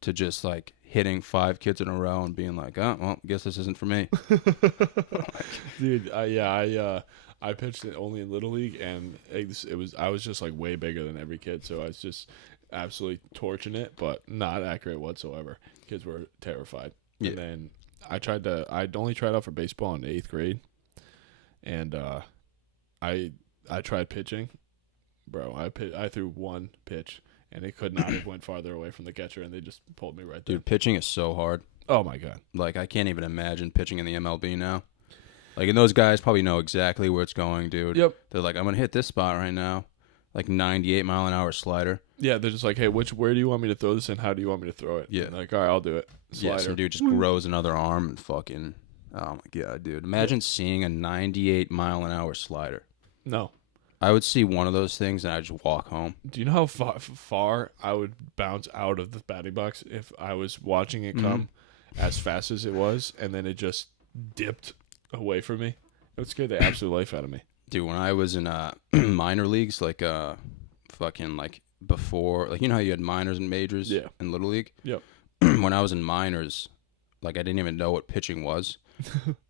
to just like hitting 5 kids in a row and being like, oh, well, guess this isn't for me. Dude, I pitched it only in Little League, and I was just like way bigger than every kid, so I was just absolutely torching it, but not accurate whatsoever. Kids were terrified. Yeah. And then I'd only tried out for baseball in 8th grade, and I tried pitching, bro. I threw one pitch, and it could not have went farther away from the catcher, and they just pulled me right there. Dude, pitching is so hard. Oh my god. Like, I can't even imagine pitching in the MLB now. Like, and those guys probably know exactly where it's going, dude. Yep. They're like, I'm going to hit this spot right now. Like, 98-mile-an-hour slider. Yeah, they're just like, hey, where do you want me to throw this, and how do you want me to throw it? Yeah. And like, all right, I'll do it. Slider. Yeah, some dude just grows another arm and fucking, oh my god, dude. Imagine seeing a 98-mile-an-hour slider. No. I would see one of those things and I'd just walk home. Do you know how far I would bounce out of the batting box if I was watching it come as fast as it was, and then it just dipped away from me? It would scare the absolute life out of me. Dude, when I was in minor leagues, like fucking like before, like, you know how you had minors and majors in Little League? Yep. When I was in minors, like, I didn't even know what pitching was.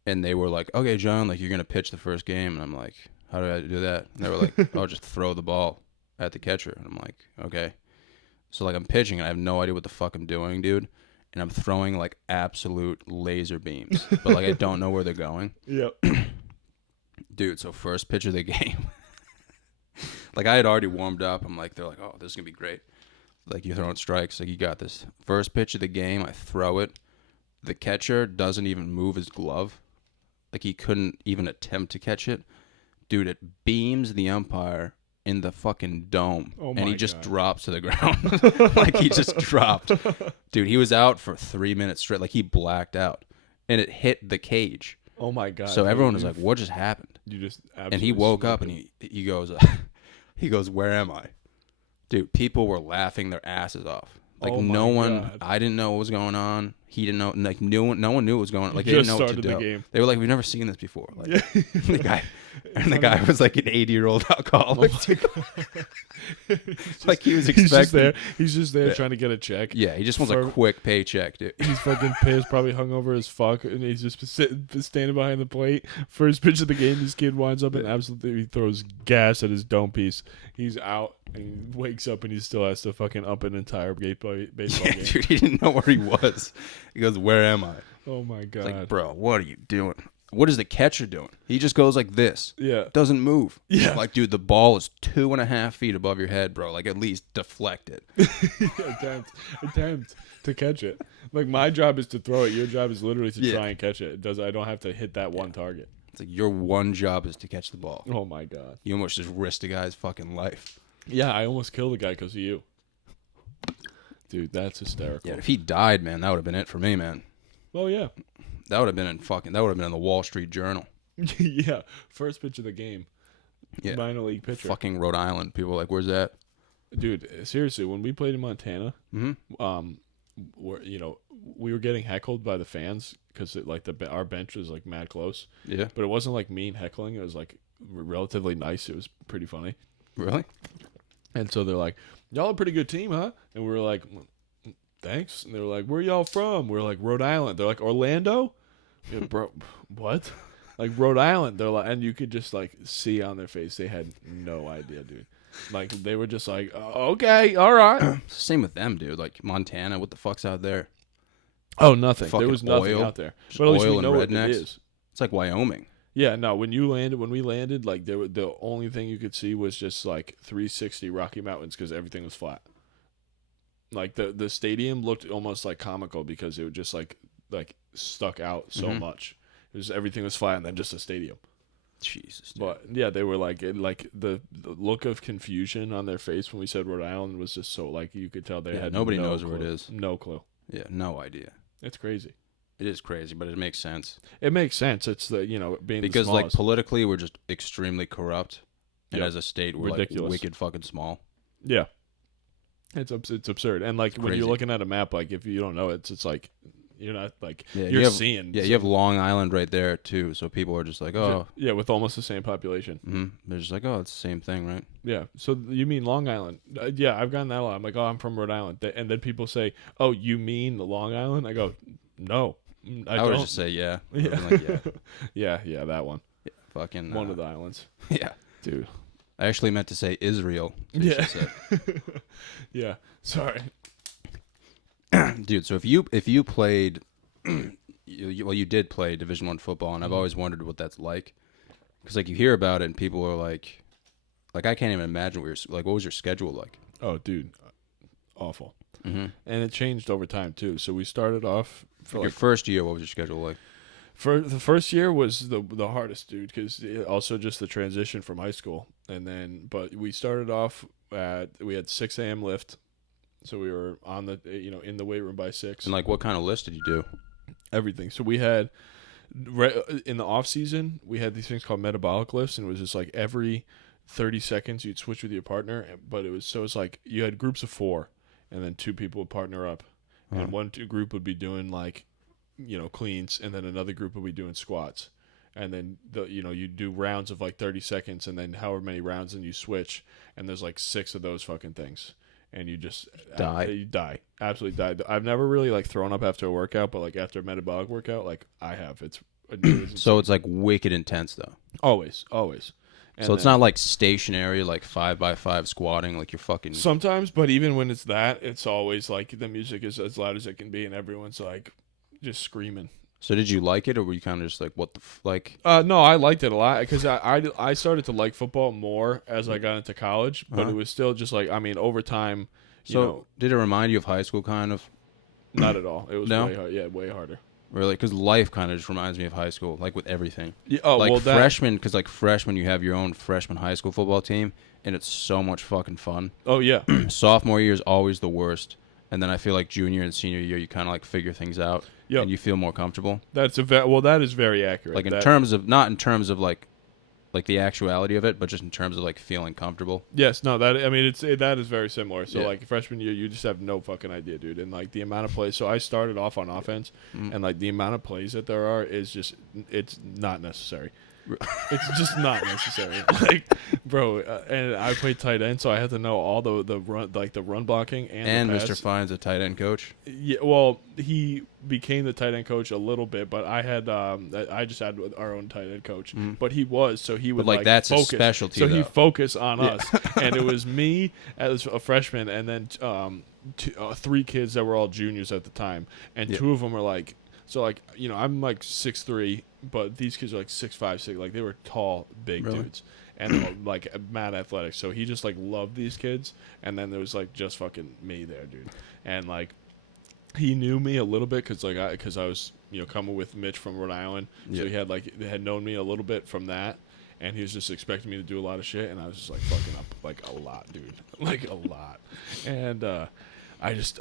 And they were like, okay, John, like, you're going to pitch the first game. And I'm like, how do I do that? And they were like, oh, just throw the ball at the catcher. And I'm like, okay. So, like, I'm pitching and I have no idea what the fuck I'm doing, dude. And I'm throwing, like, absolute laser beams. But, like, I don't know where they're going. Yep. Dude, so first pitch of the game. Like, I had already warmed up. I'm like, they're like, oh, this is going to be great. Like, you're throwing strikes. Like, you got this. First pitch of the game, I throw it. The catcher doesn't even move his glove. Like, he couldn't even attempt to catch it. Dude, it beams the umpire in the fucking dome. Oh, and he my just God. drops to the ground. Like, he just dropped. Dude, he was out for 3 minutes straight. Like, he blacked out. And it hit the cage. Oh my god. So everyone was like, what just happened? You just absolutely And he woke up and smoked he goes, he goes, where am I? Dude, people were laughing their asses off. Like, Oh my no one, God. I didn't know what was going on. He didn't know, like, no one knew what was going on. Like, You they didn't just know what to started do. the game. They were like, we've never seen this before. Like, Yeah. the guy was like an 80-year-old alcoholic. Oh my God. Like, he was He's just expecting. there. He's just there Yeah. trying to get a check. Yeah, he just wants a For- quick paycheck, dude. He's fucking pissed, probably hungover as fuck, and he's just standing behind the plate. First pitch of the game, this kid winds up and absolutely throws gas at his dome piece. He's out and he wakes up and he still has to fucking up an entire baseball Yeah, game. dude, he didn't know where he was. He goes, where am I? Oh my It's god. like, bro, what are you doing? What is the catcher doing? He just goes like this. Yeah. Doesn't move. Yeah. Like, dude, the ball is 2.5 feet above your head, bro. Like, at least deflect it. attempt to catch it. Like, my job is to throw it. Your job is literally to Yeah. try and catch it. I don't have to hit that one target. It's like, your one job is to catch the ball. Oh my god. You almost just risked a guy's fucking life. Yeah, I almost killed a guy because of you. Dude, that's hysterical. Yeah, if he died, man, that would have been it for me, man. Oh yeah. That would have been in the Wall Street Journal. Yeah. First pitch of the game. Yeah. Minor league pitcher. Fucking Rhode Island. People are like, where's that? Dude, seriously, when we played in Montana, Mm-hmm. we were getting heckled by the fans because our bench was like mad close, Yeah. but it wasn't like mean heckling. It was like relatively nice. It was pretty funny. Really? And so they're like, "Y'all a pretty good team, huh?" And we were like, "Thanks." And they were like, "Where y'all from?" We are like, "Rhode Island." They're like, "Orlando?" Yeah, bro, what? Like Rhode Island? They're like, and you could just like see on their face they had no idea, dude. Like they were just like, "Okay, all right." Same with them, dude. Like, Montana, what the fuck's out there? Oh, nothing. Fucking There was nothing oil. out there. Just But at least oil we and know what it rednecks. is. It's like Wyoming. Yeah, no. When we landed, like the only thing you could see was just like 360 Rocky Mountains because everything was flat. Like the stadium looked almost like comical because it was just like stuck out so much. It was everything was flat and then just a stadium. Jesus. Dude. But yeah, they were like the look of confusion on their face when we said Rhode Island was just so like you could tell they had nobody no knows clue. where it is. No clue. Yeah, no idea. It's crazy. It is crazy, but it makes sense. It makes sense. It's the being because the like smallest. politically we're just extremely corrupt, and Yep. as a state we're Ridiculous. like wicked fucking small. Yeah. It's absurd. And like when Crazy. you're looking at a map, like if you don't know it, it's like you're not like Yeah, you're you have, seeing. Yeah, you have Long Island right there too, so people are just like, oh, Yeah, with almost the same population. they're just like, oh, it's the same thing, right? Yeah. So you mean Long Island? Yeah, I've gotten that a lot. I'm like, oh, I'm from Rhode Island, and then people say, oh, you mean Long Island? I go, no, I would don't. just say yeah. Yeah. Like, yeah. yeah, that one. Yeah, fucking One of the islands, yeah. dude. I actually meant to say Israel. They Yeah. should say. Yeah. Sorry. Dude, so if you played, you did play Division I football, and I've always wondered what that's like, because like you hear about it and people are like I can't even imagine what what was your schedule like? Oh, dude, awful. Mm-hmm. And it changed over time too. So we started off for Your first year, what was your schedule like? For the first year was the hardest, dude, because also just the transition from high school, and then but we started off we had 6 a.m. lift, so we were on the in the weight room by 6. And like, what kind of list did you do? Everything. So we had in the off season we had these things called metabolic lifts, and it was just like every 30 seconds you'd switch with your partner, but it's like you had groups of 4, and then 2 people would partner up, and one group would be doing like cleans, and then another group will be doing squats, and then you do rounds of like 30 seconds, and then however many rounds, and you switch, and there's like 6 of those fucking things, and you just Die. Absolutely die. I've never really like thrown up after a workout, but like after a metabolic workout, like I have. It's So it's like wicked intense though. always. And So it's then- not like stationary, like 5x5 squatting, like you're fucking. sometimes, but even when it's that, it's always like the music is as loud as it can be, and everyone's like just screaming. So did you like it, or were you kind of just like, what the like? No, I liked it a lot because I started to like football more as I got into college, but it was still just like, I mean, over time, So did it remind you of high school, kind of? not at all. It was No? way hard. Yeah, way harder. Really? Because life kind of just reminds me of high school, like with everything. Yeah, oh, Like well, that, freshman, because like freshman, you have your own freshman high school football team, and it's so much fucking fun. oh yeah, Sophomore year is always the worst, and then I feel like junior and senior year, you kind of like figure things out, Yep. and you feel more comfortable. that is very accurate. Like in That- terms of not in terms of like the actuality of it, but just in terms of like feeling comfortable. Yes, no, that I mean that is very similar. So Yeah. like freshman year, you just have no fucking idea, dude. And like the amount of plays. So I started off on offense, and like the amount of plays that there are is just it's not necessary. It's just not necessary. Like, bro, and I played tight end, so I had to know all the run, like the run blocking And the Mr. pass. Fine's a tight end coach. Yeah, well, he became the tight end coach a little bit, but I just had our own tight end coach. But he was, so he would But, like, that's his focus. specialty, So he though. focused on us, and it was me as a freshman, and then 3 kids that were all juniors at the time, and 2 of them were like, so like I'm like 6'3", but these kids are like 6'5", 6, like they were tall, big Really? dudes. And like mad athletic, so he just like loved these kids, and then there was like just fucking me there, dude, and like he knew me a little bit because I was coming with Mitch from Rhode Island, so Yeah. he had known me a little bit from that, and he was just expecting me to do a lot of shit, and I was just like fucking up like a lot, dude, like a lot, and I just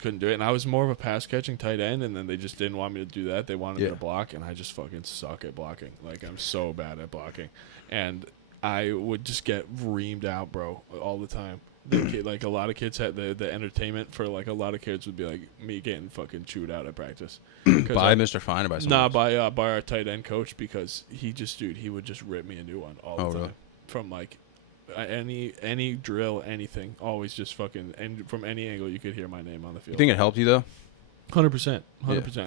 couldn't do it, and I was more of a pass catching tight end, and then they just didn't want me to do that. They wanted me to block, and I just fucking suck at blocking. Like I'm so bad at blocking, and I would just get reamed out, bro, all the time. Like a lot of kids had the entertainment for like a lot of kids would be like me getting fucking chewed out at practice. By Mr. Fine or by someone else? By our tight end coach, because he would just rip me a new one all the time. Really? From like any drill, anything, always just fucking, and from any angle you could hear my name on the You field. think it helped you though? 100%.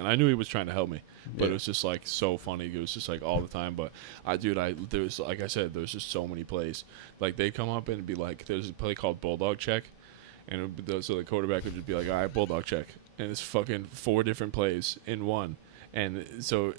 I knew he was trying to help me, but Yeah. it was just like so funny. It was just like all the time. But there was, like I said, there was just so many plays. Like they'd come up and be like, there's a play called bulldog check, and it would be, so the quarterback would just be like, all right, bulldog check, and it's fucking 4 different plays in one, and so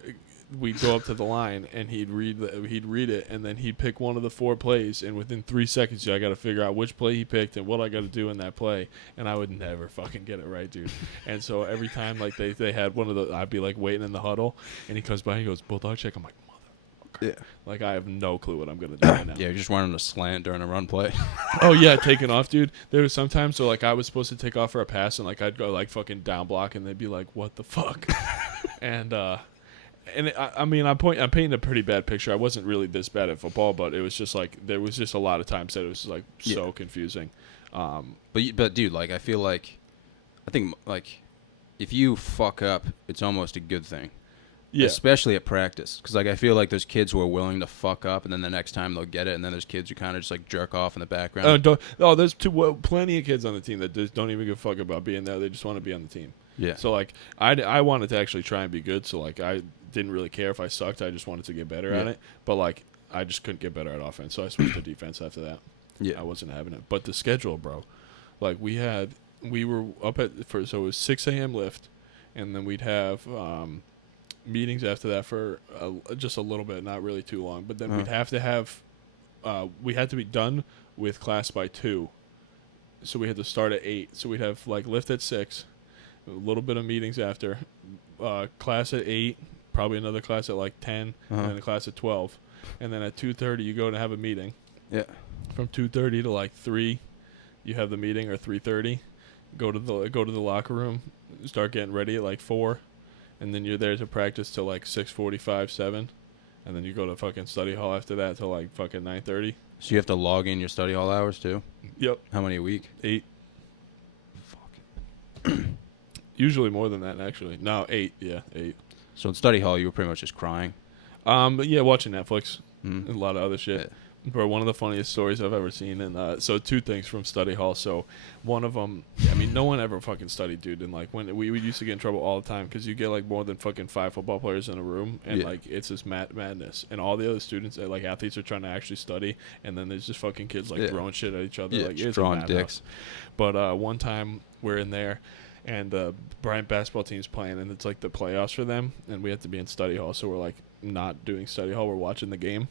we'd go up to the line and he'd read it, and then he'd pick one of the 4 plays, and within 3 seconds I got to figure out which play he picked and what I got to do in that play, and I would never fucking get it right, dude. And so every time like they had one of the, I'd be like waiting in the huddle, and he comes by and he goes, "Bulldog check." I'm like, Yeah. like I have no clue what I'm gonna do right now. Yeah, you're just running a slant during a run play. Oh yeah, taking off, dude. There was sometimes so like I was supposed to take off for a pass, and like I'd go like fucking down block, and they'd be like, "What the fuck?" and I mean I'm painting a pretty bad picture. I wasn't really this bad at football, but it was just like there was just a lot of times that it was like so confusing. But dude, like I think like if you fuck up, it's almost a good thing. Yeah. Especially at practice, because like I feel like there's kids who are willing to fuck up, and then the next time they'll get it, and then there's kids who kind of just like jerk off in the background. There's plenty of kids on the team that just don't even give a fuck about being there. They just want to be on the team. Yeah. So like I wanted to actually try and be good, so like I didn't really care if I sucked. I just wanted to get better at it. But like I just couldn't get better at offense, so I switched to defense after that. Yeah. I wasn't having it. But the schedule, bro, like we were up so it was 6 a.m. lift, and then we'd have meetings after that for just a little bit, not really too long. But then we'd have to have we had to be done with class by 2, so we had to start at 8. So we'd have like lift at 6, a little bit of meetings after, class at 8, probably another class at like 10, and then a class at 12, and then at 2:30 you go to have a meeting. Yeah. From 2:30 to like 3, you have the meeting, or 3:30. Go to the locker room, start getting ready at like 4. And then you're there to practice till like 6:45, 7. And then you go to fucking study hall after that till like fucking 9:30. So you have to log in your study hall hours too? Yep. How many a week? 8. Fuck. Usually more than that, actually. No, 8. Yeah, 8. So in study hall, you were pretty much just crying? But yeah, watching Netflix Mm-hmm. and a lot of other shit. Yeah. Bro, one of the funniest stories I've ever seen. And so 2 things from study hall. So one of them, I mean, no one ever fucking studied, dude. And like when we used to get in trouble all the time because you get like more than fucking 5 football players in a room, and like it's this madness. And all the other students, like athletes, are trying to actually study, and then there's just fucking kids like throwing shit at each other, like it's drawing dicks. But one time we're in there, and Bryant basketball team's playing, and it's like the playoffs for them, and we have to be in study hall, so we're like not doing study hall, we're watching the game.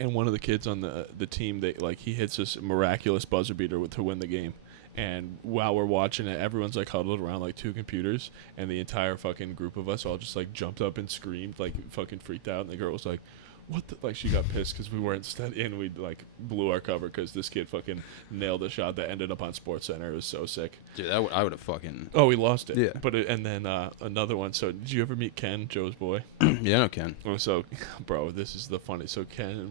And one of the kids on the team, he hits this miraculous buzzer beater to win the game. And while we're watching it, everyone's like huddled around like 2 computers, and the entire fucking group of us all just like jumped up and screamed, like fucking freaked out. And the girl was like, "What the?" Like she got pissed because we weren't studying. We like blew our cover because this kid fucking nailed a shot that ended up on SportsCenter. It was so sick. Dude, I would have fucking. Oh, we lost it. Yeah. But and then another one. So did you ever meet Ken, Joe's boy? Yeah, no, Ken. Oh, so, bro, this is the funny. So Ken,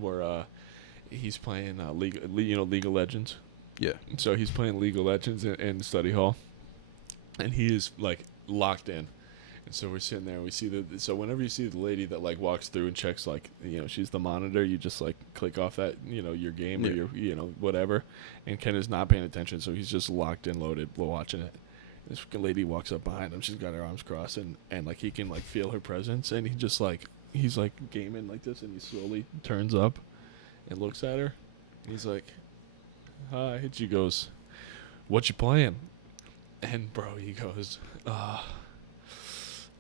he's playing League of Legends. Yeah. So he's playing League of Legends in study hall, and he is like locked in. And so we're sitting there, and we see so whenever you see the lady that like walks through and checks, like, she's the monitor, you just like click off that, your game or your, whatever. And Ken is not paying attention, so he's just locked in, loaded, watching it. This lady walks up behind him. She's got her arms crossed, and like he can like feel her presence, and he's like gaming like this, and he slowly turns up and looks at her. And he's like, "Hi." And she goes, "What you playing?" And bro, he goes,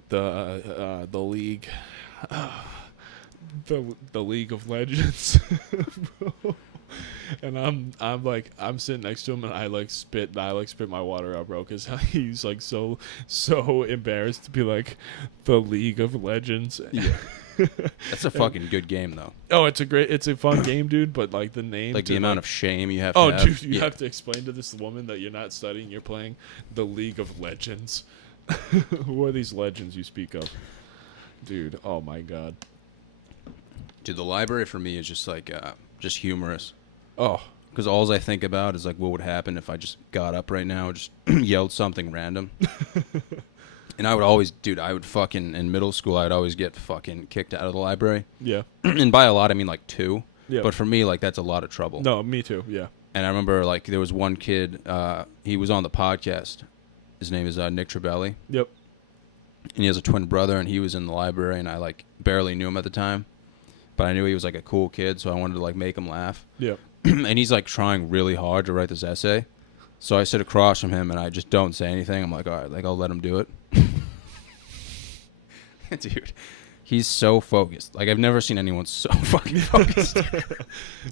the league, the League of Legends." Bro. And I'm sitting next to him, and I spit my water out, bro, because he's like so embarrassed to be like the League of Legends. Yeah. That's a fucking good game though. Oh, it's a fun game, dude. But like the name, like the amount of shame you have. Oh, to have. Dude, you have to explain to this woman that you're not studying, you're playing the League of Legends. Who are these legends you speak of, dude? Oh my god. Dude, the library for me is just like just humorous. Oh, because all I think about is like what would happen if I just got up right now, just yelled something random. And I would fucking, in middle school, I'd always get fucking kicked out of the library. Yeah. And by a lot, I mean like 2. Yeah. But for me, like that's a lot of trouble. No, me too. Yeah. And I remember like there was one kid, he was on the podcast. His name is Nick Trebelli. Yep. And he has a twin brother, and he was in the library, and I like barely knew him at the time. But I knew he was like a cool kid, so I wanted to like make him laugh. Yep. And he's like trying really hard to write this essay. So I sit across from him, and I just don't say anything. I'm like, all right, like I'll let him do it. Dude, He's so focused. Like I've never seen anyone so fucking focused.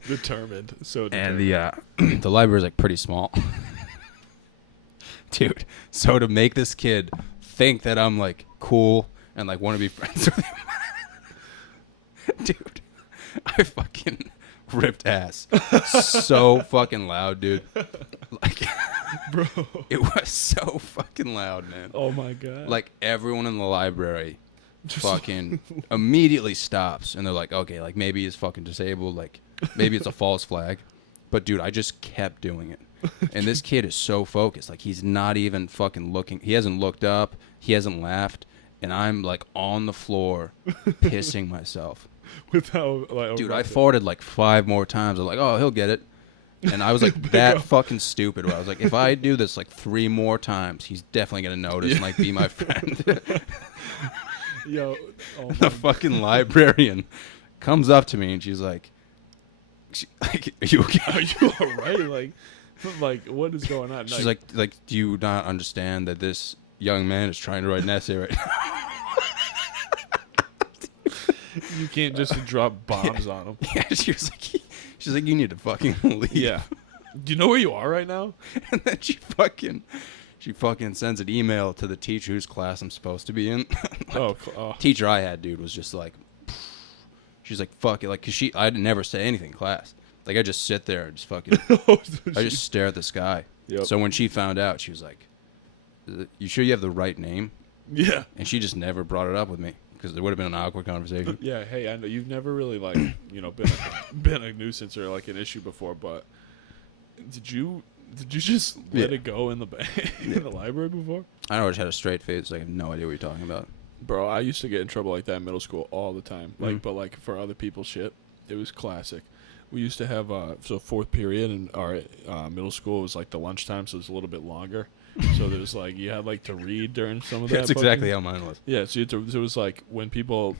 Determined. So And determined. the library is like pretty small. Dude, so to make this kid think that I'm like cool and like want to be friends with him, dude, I fucking ripped ass so fucking loud, dude. Like, Bro. it was so fucking loud, man. Oh my god. Like everyone in the library fucking immediately stops and they're like, okay, like maybe he's fucking disabled, like maybe it's a false flag. But dude, I just kept doing it. And this kid is so focused. Like he's not even fucking looking. He hasn't looked up. He hasn't laughed. And I'm like on the floor pissing myself. With how like Dude, I forwarded like 5 more times. I'm like, oh, he'll get it. And I was like that fucking stupid. Where I was like, if I do this like 3 more times, he's definitely going to notice and like be my friend. Yo, oh The fucking librarian comes up to me and she's like, are you okay? are you alright? Like what is going on? She's like, do you not understand that this young man is trying to write an essay right now? you can't just drop bombs on him. Yeah, she's like, you need to fucking leave. Yeah. Do you know where you are right now? And then she fucking sends an email to the teacher whose class I'm supposed to be in. Oh. Teacher I had, dude, was just like, she's like, fuck it, like, cause I'd never say anything in class. Like I just sit there and just fucking, I just stare at the sky. Yep. So when she found out, she was like, you sure you have the right name? Yeah. And she just never brought it up with me because there would have been an awkward conversation. Yeah. Hey, I know you've never really like been a nuisance or like an issue before, but did you just let it go in the in the library before? I know I just had a straight face. Like, I have no idea what you're talking about. Bro, I used to get in trouble like that in middle school all the time. Like, but like for other people's shit, it was classic. We used to have so 4th period in our middle school was like the lunchtime, so it was a little bit longer. So there's like you had like to read during some of that. That's exactly how mine was. Yeah, so it was like when people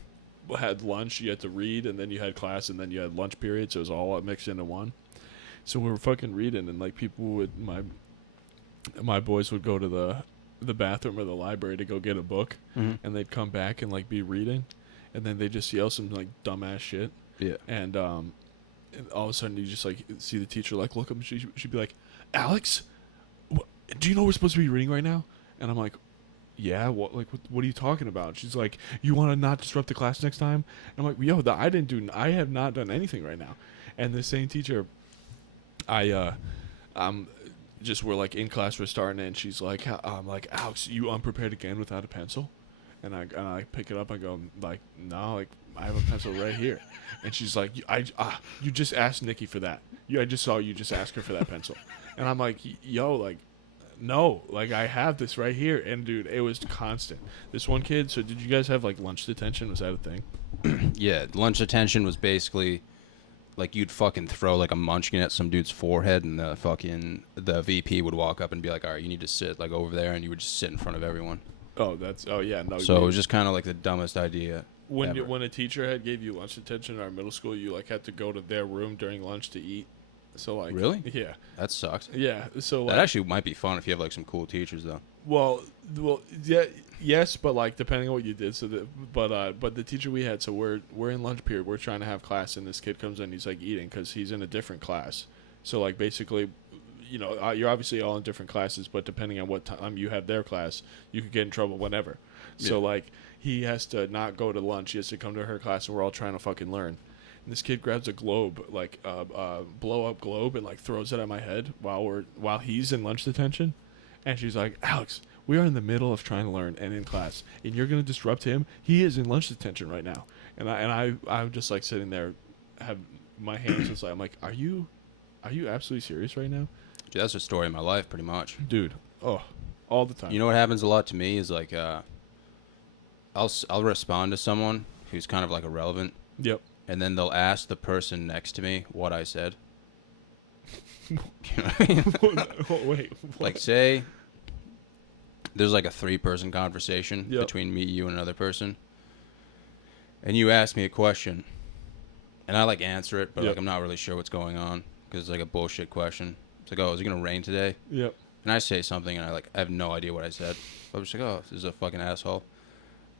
had lunch, you had to read, and then you had class, and then you had lunch period. So it was all mixed into one. So we were fucking reading, and like people would my boys would go to the bathroom or the library to go get a book, and they'd come back and like be reading, and then they just yell some like dumbass shit. Yeah. And all of a sudden you just like see the teacher like look up and she'd be like, Alex, do you know we're supposed to be reading right now? And I'm like, yeah, what are you talking about? She's like, you want to not disrupt the class next time? And I'm like, yo, I have not done anything right now. And the same teacher, we're like in class, we're starting, and she's like, I'm like, Alex, you unprepared again without a pencil? And I pick it up, I go like, no, like I have a pencil right here. And she's like, you just asked Nikki for that. I just saw you just ask her for that pencil. And I'm like, yo, like, no, like I have this right here. And dude, it was constant. This one kid. So did you guys have like lunch detention? Was that a thing? Yeah, lunch detention was basically like you'd fucking throw like a munchkin at some dude's forehead, and the VP would walk up and be like, all right, you need to sit like over there, and you would just sit in front of everyone. Oh yeah, no. So it was just kind of like the dumbest idea. When a teacher had gave you lunch detention in our middle school, you like had to go to their room during lunch to eat. So like really, yeah, that sucks. Yeah, so like, that actually might be fun if you have like some cool teachers though. Well, yeah, yes, but like depending on what you did. So but the teacher we had, so we're in lunch period, we're trying to have class, and this kid comes in, he's like eating because he's in a different class. So like basically, you're obviously all in different classes, but depending on what time you have their class, you could get in trouble whenever. Yeah. So like he has to not go to lunch, he has to come to her class, and we're all trying to fucking learn. And this kid grabs a globe, like a blow up globe, and like throws it at my head while he's in lunch detention. And she's like, Alex, we are in the middle of trying to learn and in class, and you're gonna disrupt him. He is in lunch detention right now. And I'm just like sitting there, have my hands just like, I'm like, are you absolutely serious right now? Dude, that's the story of my life, pretty much. Dude, all the time. You know what happens a lot to me is like, I'll respond to someone who's kind of like irrelevant. Yep. And then they'll ask the person next to me what I said. You know what I mean? Wait. What? Like, say there's like a 3-person conversation between me, you, and another person, and you ask me a question, and I like answer it, but like I'm not really sure what's going on because it's like a bullshit question. It's like, oh, is it gonna rain today? Yep. And I say something, and I have no idea what I said. I'm just like, oh, this is a fucking asshole.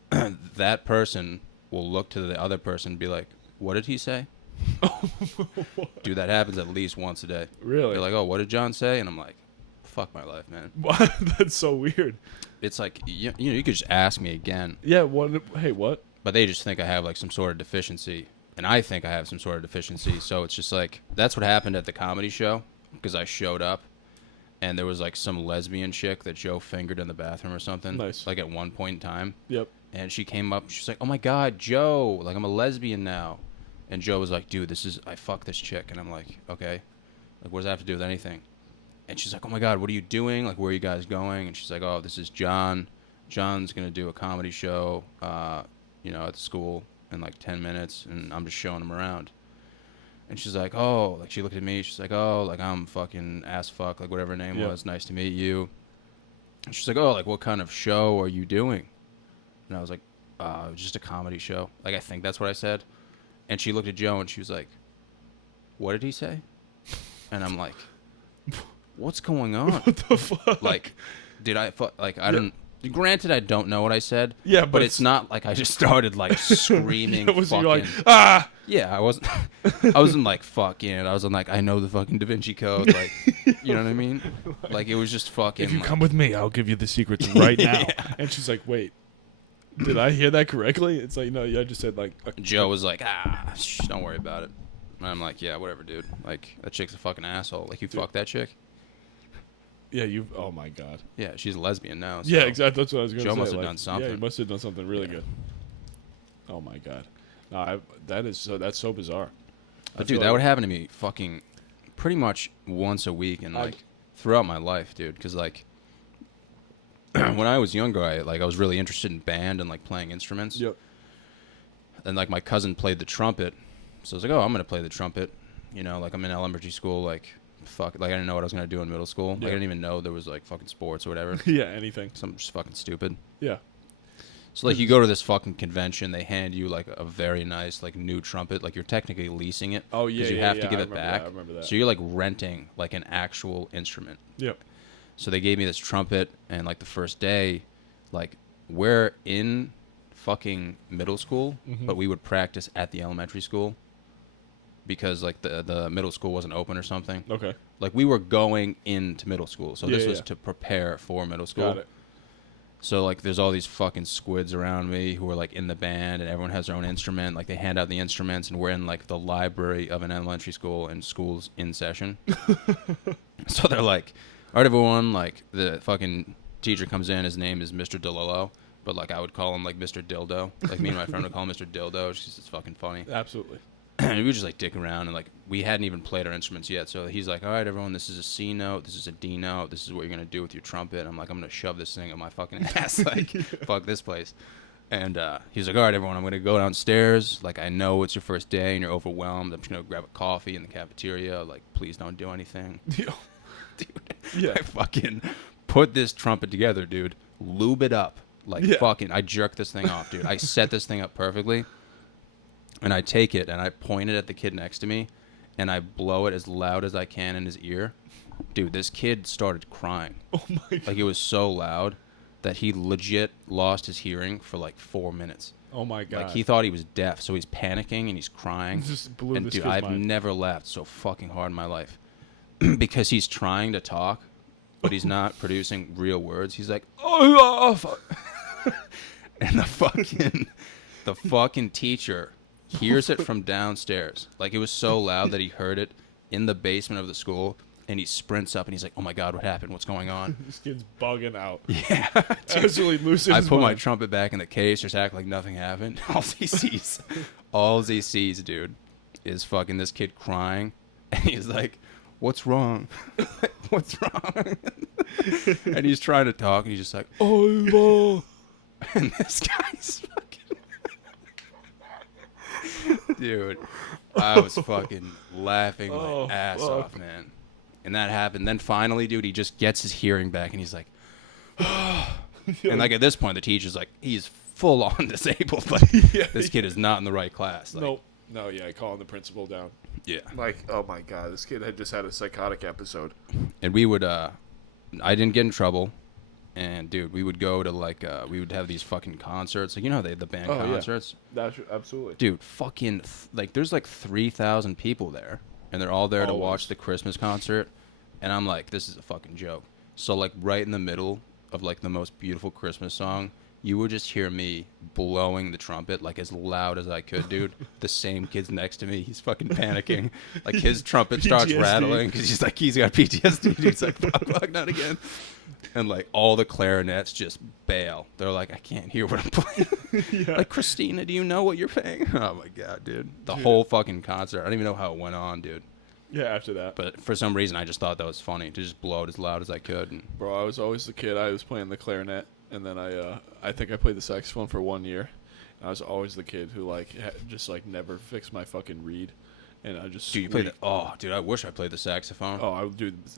That person will look to the other person and be like, what did he say? Dude, that happens at least once a day. Really? They're like, oh, what did John say? And I'm like, fuck my life, man. That's so weird. It's like, you could just ask me again. Yeah, hey, what? But they just think I have like some sort of deficiency. And I think I have some sort of deficiency. So it's just like, that's what happened at the comedy show. Because I showed up. And there was like some lesbian chick that Joe fingered in the bathroom or something. Nice. Like at one point in time. Yep. And she came up. She's like, oh my God, Joe. Like, I'm a lesbian now. And Joe was like, dude, I fucked this chick. And I'm like, okay. Like, what does that have to do with anything? And she's like, oh my God, what are you doing? Like, where are you guys going? And she's like, oh, this is John. John's going to do a comedy show, at the school in like 10 minutes. And I'm just showing him around. And she's like, oh, like she looked at me. She's like, oh, like I'm fucking ass fuck, like whatever her name was. Nice to meet you. And she's like, oh, like what kind of show are you doing? And I was like, just a comedy show. Like, I think that's what I said. And she looked at Joe and she was like, what did he say? And I'm like, what's going on? What the fuck? Like, I don't. Granted, I don't know what I said. Yeah, but it's not like I just started like screaming. It was fucking, you're like, ah. Yeah, I wasn't like fucking it. I was like, I know the fucking Da Vinci Code. Like, you know what I mean? Like, it was just fucking. If you like, come with me, I'll give you the secrets right now. Yeah. And she's like, wait, did I hear that correctly? It's like, no, I just said like. Joe was like, don't worry about it. And I'm like, yeah, whatever, dude. Like, that chick's a fucking asshole. Like, you fucked that chick? Yeah, oh my God. Yeah, she's a lesbian now. So Yeah, exactly. That's what I was going to say. Joe must have done something. Yeah, he must have done something really good. Oh my God. No, that's so bizarre. But dude, that would happen to me fucking pretty much once a week and like throughout my life, dude. Because like when I was younger, I was really interested in band and like playing instruments. Yep. And like my cousin played the trumpet, so I was like, oh, I'm gonna play the trumpet. Like I'm in elementary school, like. Fuck, like I didn't know what I was gonna do in middle school. Like, I didn't even know there was like fucking sports or whatever. Yeah, anything. Something just fucking stupid. Yeah. So like you go to this fucking convention, they hand you like a very nice like new trumpet, like you're technically leasing it. Oh yeah, because you have to give it back. I remember that. So you're like renting like an actual instrument. Yep. So they gave me this trumpet, and like the first day, like we're in fucking middle school, but we would practice at the elementary school. Because like the middle school wasn't open or something. Okay. Like we were going into middle school, so this was to prepare for middle school. Got it. So like there's all these fucking squids around me who are like in the band, and everyone has their own instrument. Like they hand out the instruments, and we're in like the library of an elementary school, and school's in session. So they're like, all right, everyone, like the fucking teacher comes in. His name is Mr. DeLillo, but like I would call him like Mr. Dildo. Like me and my friend would call him Mr. Dildo because it's fucking funny. Absolutely. And we would just like dick around, and like we hadn't even played our instruments yet. So he's like, all right, everyone, this is a C note, this is a D note, this is what you're gonna do with your trumpet. I'm like, I'm gonna shove this thing up my fucking ass, like fuck this place. And he's like, all right, everyone, I'm gonna go downstairs. Like I know it's your first day and you're overwhelmed. I'm just gonna grab a coffee in the cafeteria. Like please don't do anything. Dude, I fucking put this trumpet together, dude. Lube it up, like fucking. I jerk this thing off, dude. I set this thing up perfectly. And I take it and I point it at the kid next to me, and I blow it as loud as I can in his ear. Dude, this kid started crying. Oh my God. Like it was so loud that he legit lost his hearing for like 4 minutes. Oh my God. Like he thought he was deaf, so he's panicking and he's crying. Just blew and this dude, kid's I've mind. never laughed so fucking hard in my life. Because he's trying to talk, but he's not producing real words. He's like, oh fuck. And the fucking teacher hears it from downstairs. Like it was so loud that he heard it in the basement of the school, and he sprints up and he's like, oh my God, what happened? What's going on? This kid's bugging out. Yeah. Absolutely losing I his put my mind. trumpet back in the case, just act like nothing happened. All he sees, dude, is fucking this kid crying, and he's like, what's wrong? What's wrong? And he's trying to talk, and he's just like, oh, and this guy's fucking dude, I was fucking laughing my ass off, man. And that happened. Then finally, dude, he just gets his hearing back, and he's like, and like at this point, the teacher's like, he's full on disabled. Like this kid is not in the right class. Like, Nope. No, yeah, calling the principal down. Yeah. Like, oh my God, this kid had just had a psychotic episode. And we would, I didn't get in trouble, And dude, we would go to like we would have these fucking concerts. Like, you know, they had the band Oh, yeah. concerts. That's absolutely. Dude, fucking like there's like 3,000 people there, and they're all there to Always. watch the Christmas concert. And I'm like, this is a fucking joke. So like right in the middle of like the most beautiful Christmas song, you would just hear me blowing the trumpet like as loud as I could, dude. The same kid's next to me, he's fucking panicking. Like his trumpet starts PTSD. rattling because he's like, he's got PTSD. He's like, fuck, not again. And like all the clarinets just bail. They're like, I can't hear what I'm playing. Yeah. Like, Christina, do you know what you're playing? Oh my god, dude. The Dude. whole fucking concert. I don't even know how it went on, dude. Yeah, after that. But for some reason, I just thought that was funny to just blow it as loud as I could. And Bro, I was always the kid. I was playing the clarinet, and then I think I played the saxophone for 1 year. And I was always the kid who like just like never fixed my fucking reed, and I just. dude, you played the, squeaked. oh, dude, I wish I played the saxophone. Oh,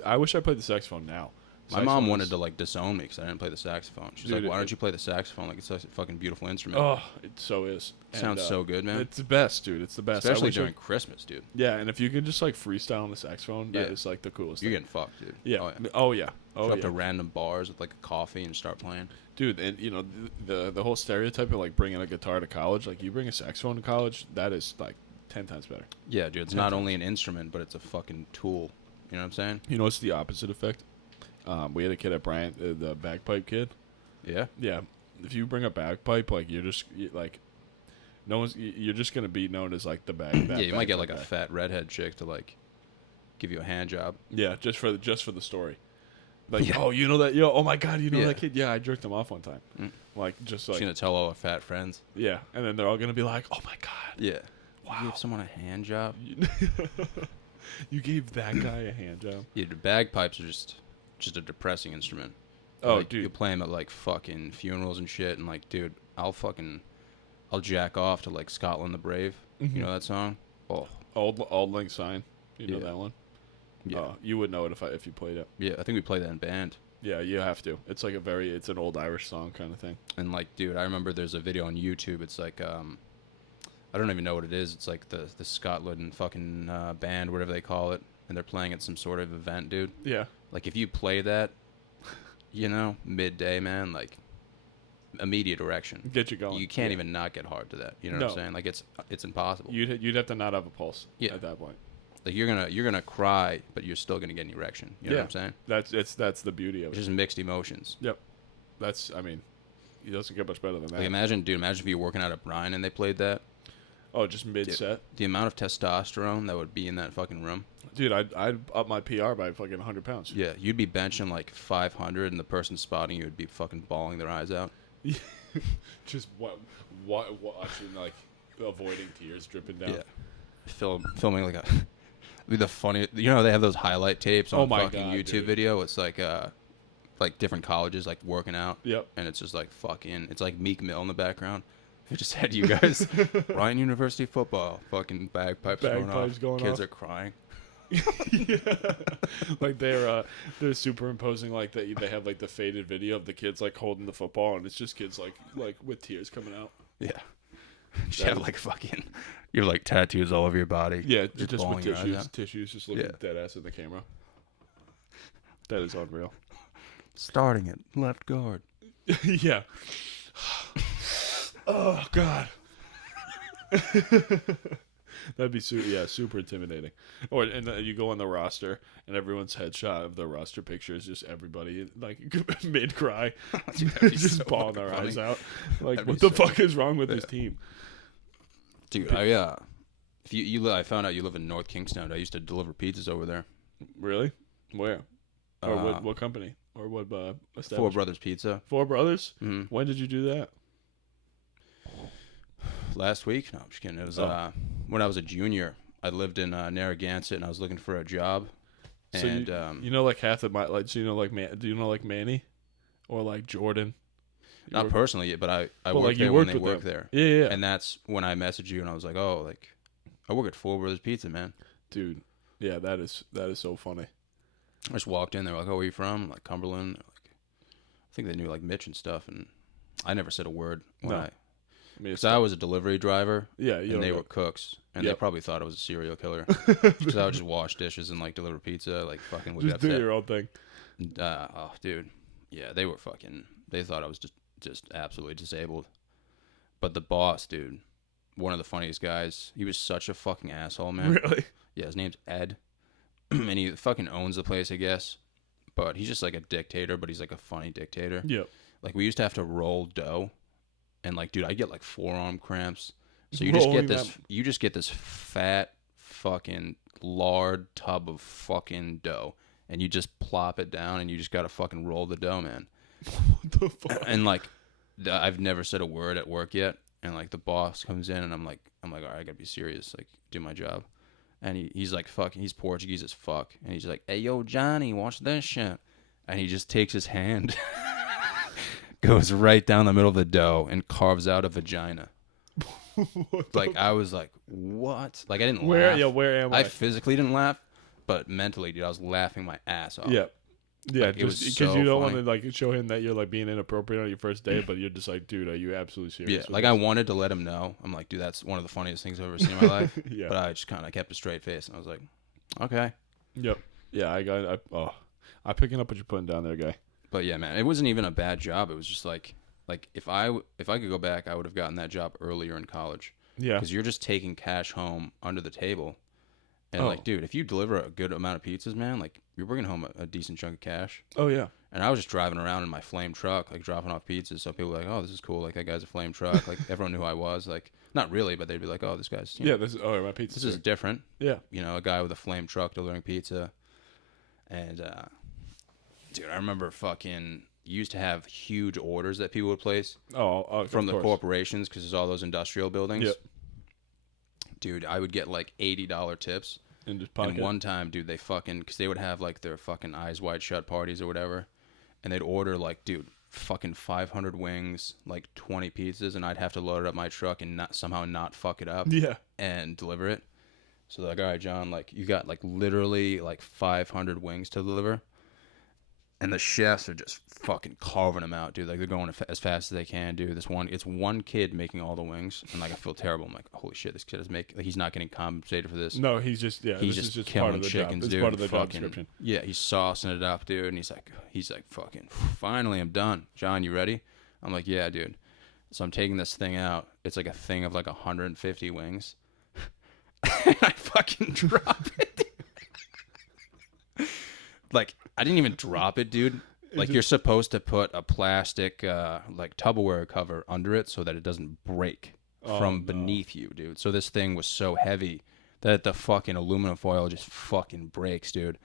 I wish I played the saxophone now. My mom wanted to like disown me because I didn't play the saxophone. She's Dude, like, "Why don't you play the saxophone? Like, it's such a fucking beautiful instrument." Oh, it so is. Sounds so good, man. It's the best, dude. It's the best. I Especially wish during Christmas, dude. yeah, and if you can just like freestyle on the saxophone, that Yeah. is like the coolest You're thing. getting fucked, dude. Yeah. Oh, yeah. Oh yeah. Go Oh up yeah. to random bars with like a coffee and start playing. Dude, and you know the whole stereotype of like bringing a guitar to college, like you bring a saxophone to college, that is like 10 times better. Yeah, dude. It's not only an instrument, but it's a fucking tool. You know what I'm saying? You know what's the opposite effect? We had a kid at Bryant, the bagpipe kid. Yeah. Yeah, if you bring a bagpipe, like like, no one's you're just gonna be known as like the bag. Yeah, you might get like a bagpipe guy. fat redhead chick to like give you a hand job. Yeah, just for the story. Like, Yeah. oh, you know that? Yo, oh my God, you know Yeah. that kid? Yeah, I jerked him off one time. Mm. Like, just She's like, gonna tell all her fat friends. yeah, and then they're all gonna be like, oh my God, Yeah. wow, You give someone a hand job? you gave that guy a hand job. Yeah, the bagpipes are just a depressing instrument. Oh, Like, dude. you play them at like fucking funerals and shit, and like, dude, I'll jack off to like Scotland the Brave. Mhm. You know that song? Oh, Auld Lang Syne. You know Yeah. that one? yeah, You would know it if you played it. yeah. I think we played that in band. Yeah, you have to. It's like it's an old Irish song kind of thing. And like, dude, I remember there's a video on YouTube. It's like, I don't even know what it is. It's like the Scotland fucking band, whatever they call it, and they're playing at some sort of event, dude. Yeah. Like, if you play that, you know, midday, man, like, immediate erection. Get you going. You can't Yeah. even not get hard to that. You know what I'm No. saying? Like, it's impossible. You'd have to not have a pulse. Yeah. At that point. Like, you're gonna cry, but you're still gonna get an erection. You know Yeah. what I'm saying? That's the beauty of It's it. just mixed emotions. Yep. I mean, it doesn't get much better than that. Like, imagine if you were working out at Brian and they played that. Oh, just mid set, The amount of testosterone that would be in that fucking room. dude. I'd up my PR by fucking 100 pounds. Yeah, you'd be benching like 500, and the person spotting you would be fucking bawling their eyes out. Just what? Actually, like avoiding tears dripping down. Yeah, filming like a. Be the funny. You know, they have those highlight tapes on Oh my fucking God, YouTube dude. video. It's like different colleges like working out. Yep. And it's just like fucking. It's like Meek Mill in the background. They just had you guys, Ryan University football, fucking bagpipes Bagpipes going Kids off. are crying. Yeah. Like they're superimposing like they have like the faded video of the kids like holding the football, and it's just kids like with tears coming out. Yeah. Just That have is- like fucking, you're like tattoos all over your body. Yeah, You're just bawling with your eyes out. tissues, just looking Yeah. dead ass in the camera. That is unreal. Starting at left guard. Yeah. Oh God. That'd be super intimidating. Or and you go on the roster, and everyone's headshot of the roster picture is just everybody like mid cry, Dude, that'd be just so bawling their fucking eyes funny. out. Like, That'd what be the so fuck is wrong with this Yeah. team? Dude, if I found out you live in North Kingstown. I used to deliver pizzas over there. Really? Where? Or Uh, what company? Or what Four establishment? Brothers Pizza. Four Brothers? hmm When did you do that? Last week? No, I'm just kidding. It was Oh. when I was a junior. I lived in Narragansett and I was looking for a job. So And you know like half of my like do you know like do you know like Manny or like Jordan? You not work- personally, but I But, worked like, you there when worked they with worked them. there. Yeah, yeah. And that's when I messaged you and I was like, oh, like I work at Four Brothers Pizza, man. Dude, yeah, that is so funny. I just walked in. They were like, "Oh, where you from?" I'm like, Cumberland. They're like, I think they knew like Mitch and stuff, and I never said a word when No. I. I mean, it's Because I was a delivery driver, yeah, you and they know, were cooks, and Yep. they probably thought I was a serial killer. Because I would just wash dishes and like deliver pizza, like fucking would just get do upset. your own thing. Oh, dude, Yeah, they were fucking. They thought I was just absolutely disabled. But the boss, dude, one of the funniest guys. He was such a fucking asshole, man. Really? Yeah, his name's Ed, and he fucking owns the place, I guess. But he's just like a dictator, but he's like a funny dictator. Yep. Like we used to have to roll dough, and like, dude, I get like forearm cramps. So you just get this fat fucking lard tub of fucking dough, and you just plop it down, and you just gotta fucking roll the dough, man. What the fuck? And like, I've never said a word at work yet, and like the boss comes in, and I'm like, all right, I gotta be serious, like do my job. And he's like, fucking, he's Portuguese as fuck, and he's like, hey yo Johnny, watch this shit, and he just takes his hand, goes right down the middle of the dough, and carves out a vagina. Like I was like, what? Like I didn't laugh. Yeah, where am I? I physically didn't laugh, but mentally, dude, I was laughing my ass off. Yeah. Yeah, Like, it was because so you don't funny. want to like show him that you're like being inappropriate on your first day, but you're just like, dude, are you absolutely serious? Yeah, with like this? I wanted to let him know. I'm like, dude, that's one of the funniest things I've ever seen in my life. Yeah. But I just kind of kept a straight face, and I was like, okay. Yep. Yeah, I'm picking up what you're putting down there, guy. But yeah, man, it wasn't even a bad job. It was just like if I could go back, I would have gotten that job earlier in college. Yeah. Because you're just taking cash home under the table, and Oh. like, dude, if you deliver a good amount of pizzas, man, like you're bringing home a decent chunk of cash. Oh yeah. And I was just driving around in my flame truck, like dropping off pizzas. So people were like, oh, this is cool. Like that guy's a flame truck. Like everyone knew who I was. Like not really, but they'd be like, oh, this guy's you know, Yeah. This is my pizza. this is different. Yeah. You know, a guy with a flame truck delivering pizza. And dude, I remember fucking used to have huge orders that people would place from the corporations because there's all those industrial buildings. Yep. Dude, I would get like $80 tips. And just pocket. And one time, dude, they fucking, because they would have like their fucking eyes wide shut parties or whatever. And they'd order like, dude, fucking 500 wings, like 20 pizzas. And I'd have to load it up my truck and somehow not fuck it up. Yeah. And deliver it. So they're like, all right, John, like you got like literally like 500 wings to deliver. And the chefs are just fucking carving them out, dude. Like they're going as fast as they can, dude. It's one kid making all the wings, and like I feel terrible. I'm like, holy shit, this kid is he's not getting compensated for this. No, he's just He's this just is killing part of the chickens, job. dude. It's part of the job Fucking- description. Yeah, he's saucing it up, dude. And he's like, fucking, finally, I'm done. John, you ready? I'm like, yeah, dude. So I'm taking this thing out. It's like a thing of like 150 wings. And I fucking drop it. Like, I didn't even drop it, dude. Like, you're supposed to put a plastic, like, Tupperware cover under it so that it doesn't break from beneath you, dude. So this thing was so heavy that the fucking aluminum foil just fucking breaks, dude.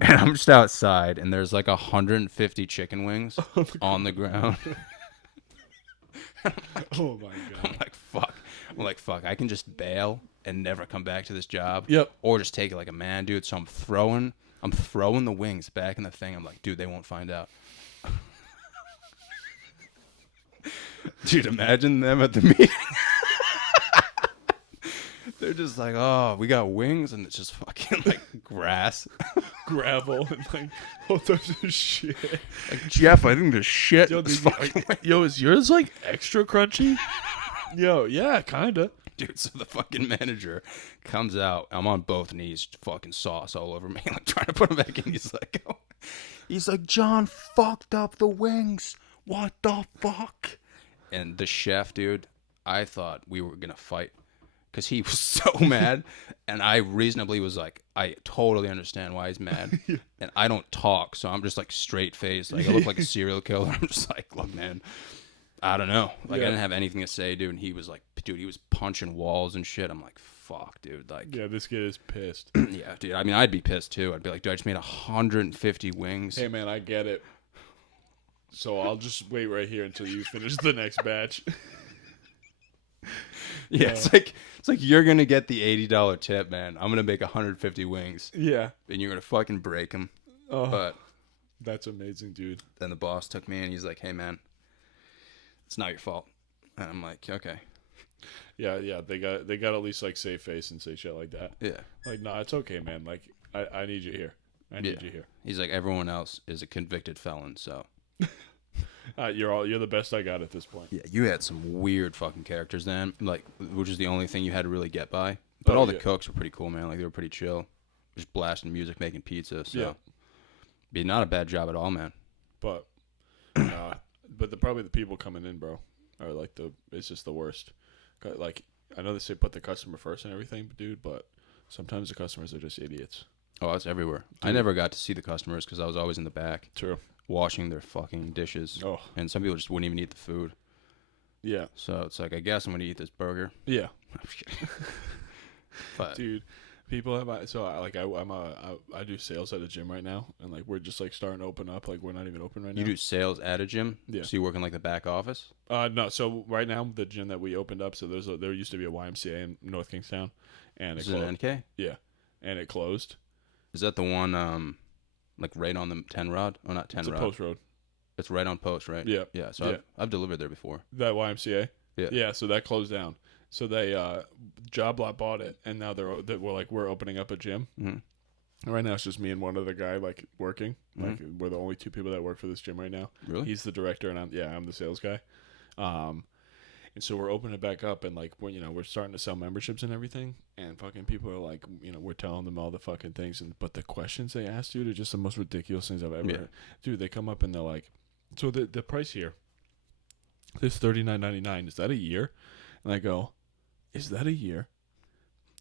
And I'm just outside, and there's like 150 chicken wings on the ground. Oh my god. I'm like, fuck, I can just bail and never come back to this job. Yep. Or just take it like a man, dude. So I'm throwing the wings back in the thing. I'm like, dude, they won't find out. Dude, imagine them at the meeting. They're just like, oh, we got wings, and it's just fucking like grass. Gravel and like all types of shit. Like, Jeff, I think there's shit. Yo, in this fucking wing. yo, is yours like extra crunchy? Yo, yeah, kinda. Dude, so the fucking manager comes out. I'm on both knees, fucking sauce all over me, like trying to put him back in. He's like, John fucked up the wings. What the fuck? And the chef, dude, I thought we were gonna fight because he was so mad, and I reasonably was like, I totally understand why he's mad, and I don't talk, so I'm just like straight faced, like I look like a serial killer. I'm just like, look, man. I don't know. Like, Yeah. I didn't have anything to say, dude. And he was like, dude, he was punching walls and shit. I'm like, fuck, dude. Like, Yeah, this kid is pissed. yeah, dude. I mean, I'd be pissed too. I'd be like, dude, I just made 150 wings. Hey man, I get it. So I'll just wait right here until you finish the next batch. Yeah, it's like you're gonna get the $80 tip, man. I'm gonna make 150 wings, Yeah. and you're gonna fucking break them. Oh, But that's amazing, dude. then the boss took me, and he's like, hey, man, it's not your fault. And I'm like, okay, Yeah, yeah. They got at least like save face and say shit like that. yeah. Like, nah, it's okay, man. Like, I need you here. I need you here. He's like, everyone else is a convicted felon, so. You're the best I got at this point. Yeah, you had some weird fucking characters then, like, which is the only thing you had to really get by. But all the yeah. cooks were pretty cool, man. Like, they were pretty chill, just blasting music, making pizza. So, Be not a bad job at all, man. But probably the people coming in, bro, are like it's just the worst. Like, I know they say put the customer first and everything, dude, but sometimes the customers are just idiots. Oh, it's everywhere. Dude. I never got to see the customers because I was always in the back. True. Washing their fucking dishes. Oh. And some people just wouldn't even eat the food. Yeah. So it's like, I guess I'm going to eat this burger. Yeah. But dude, people have I do sales at a gym right now, and like we're just like starting to open up. Like we're not even open right now. you do sales at a gym? Yeah. So you work in like the back office? No. So right now the gym that we opened up, so there used to be a YMCA in North Kingstown, and Is it an NK? Yeah, and it closed. Is that the one like right on the 10 rod? Oh, not 10 It's rod. a post road. It's right on post, right? Yeah. Yeah. So I've delivered there before. That YMCA. Yeah. Yeah. So that closed down. So they Job Lot bought it, and now we're opening up a gym. Mm-hmm. Right now it's just me and one other guy like working. Mm-hmm. Like we're the only two people that work for this gym right now. Really? He's the director, and I'm the sales guy. And so we're opening it back up, and like we're starting to sell memberships and everything, and fucking people are like, we're telling them all the fucking things, but the questions they ask, dude, are just the most ridiculous things I've ever heard. Dude, they come up and they're like, so the price here, this $39.99, is that a year? And I go, is that a year?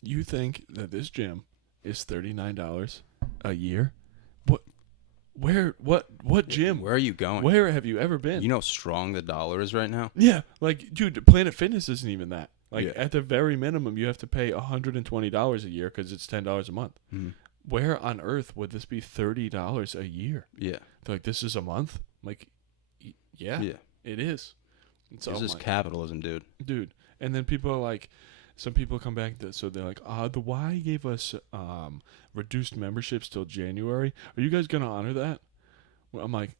You think that this gym is $39 a year? What gym? Where are you going? Where have you ever been? You know how strong the dollar is right now? Yeah, like, dude, Planet Fitness isn't even that. Like, Yeah. at the very minimum, you have to pay $120 a year because it's $10 a month. Mm-hmm. Where on earth would this be $30 a year? Yeah. They're like, this is a month? I'm like, yeah, it is. This is capitalism, dude. And then people are like, some people come back, so they're like, the Y gave us reduced memberships till January. Are you guys going to honor that? Well, I'm like,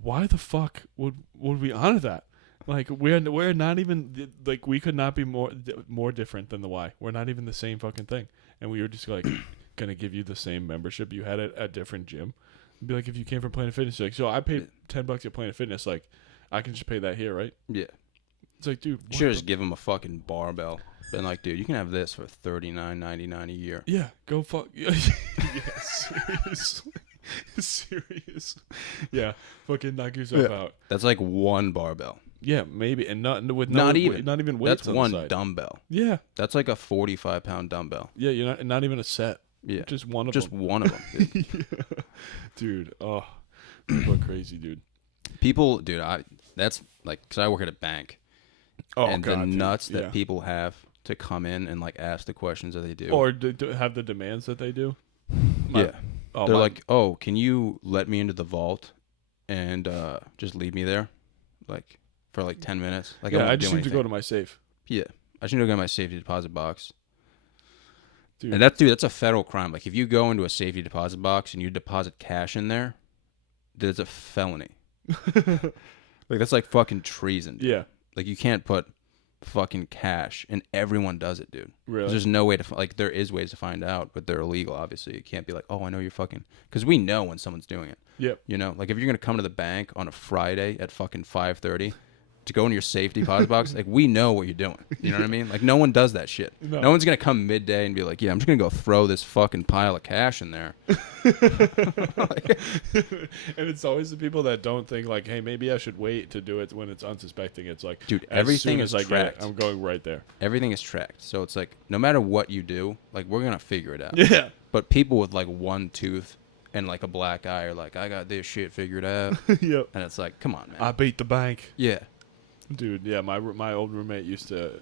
why the fuck would we honor that? Like, we're not even, like, we could not be more different than the Y. We're not even the same fucking thing. And we were just like, going to give you the same membership you had at a different gym. Be like, if you came from Planet Fitness, like, so I paid $10 at Planet Fitness, like, I can just pay that here, right? Yeah. It's like, dude, You should just give them a fucking barbell. Been like, dude, you can have this for $39.99 a year. Yeah, go fuck. Yeah, seriously. Serious. Yeah, fucking knock yourself out. That's like one barbell. Yeah, maybe, and not even weights. That's on one the side. dumbbell. Yeah, That's like a 45-pound dumbbell. yeah, you're not even a set. Yeah. Just one of Just them. one of them. Dude. Yeah. Dude, oh, people are crazy, dude. People, dude, that's like, because I work at a bank. Oh, and God, the dude. nuts that Yeah. people have to come in and like ask the questions that they do. Or have the demands that they do. They're like, oh, can you let me into the vault and just leave me there, like for like 10 minutes? Like, yeah, won't I do just need to go anything. to my safe. Yeah, I just need to go to my safety deposit box. Dude. And that's a federal crime. Like, if you go into a safety deposit box and you deposit cash in there, there's a felony. Like, that's like fucking treason. Dude. Yeah, Like, you can't put fucking cash, and everyone does it, dude. really. There's no way to like. There is ways to find out, but they're illegal. Obviously, you can't be like, oh, I know you're fucking, because we know when someone's doing it. Yep. You know, like if you're gonna come to the bank on a Friday at fucking 5:30 to go into your safety deposit box, like we know what you're doing. You know what I mean? Like no one does that shit. No one's gonna come midday and be like, yeah, I'm just gonna go throw this fucking pile of cash in there. And it's always the people that don't think like, hey, maybe I should wait to do it when it's unsuspecting. It's like, Dude, as everything soon is as I get tracked. it, I'm going right there. Everything is tracked, so it's like no matter what you do, like we're gonna figure it out. Yeah. But people with like one tooth and like a black eye are like, I got this shit figured out. Yep. And it's like, come on, man. I beat the bank. Yeah. Dude, yeah, my old roommate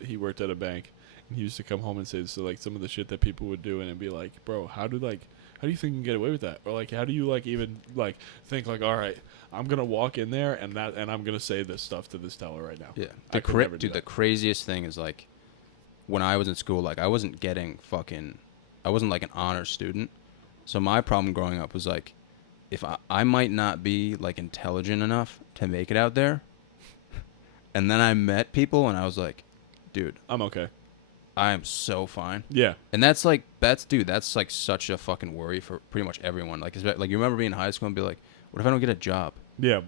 he worked at a bank, and he used to come home and say so like some of the shit that people would do, and it'd be like, bro, how do you think you can get away with that? Or like, how do you like even like think like, all right, I'm gonna walk in there and I'm gonna say this stuff to this teller right now. Yeah. The The craziest thing is like when I was in school, like I wasn't like an honor student. So my problem growing up was like, if I might not be like intelligent enough to make it out there. And then I met people and I was like, dude, I'm okay. I am so fine. Yeah. And that's like such a fucking worry for pretty much everyone. Like you remember being in high school and be like, what if I don't get a job? Yeah.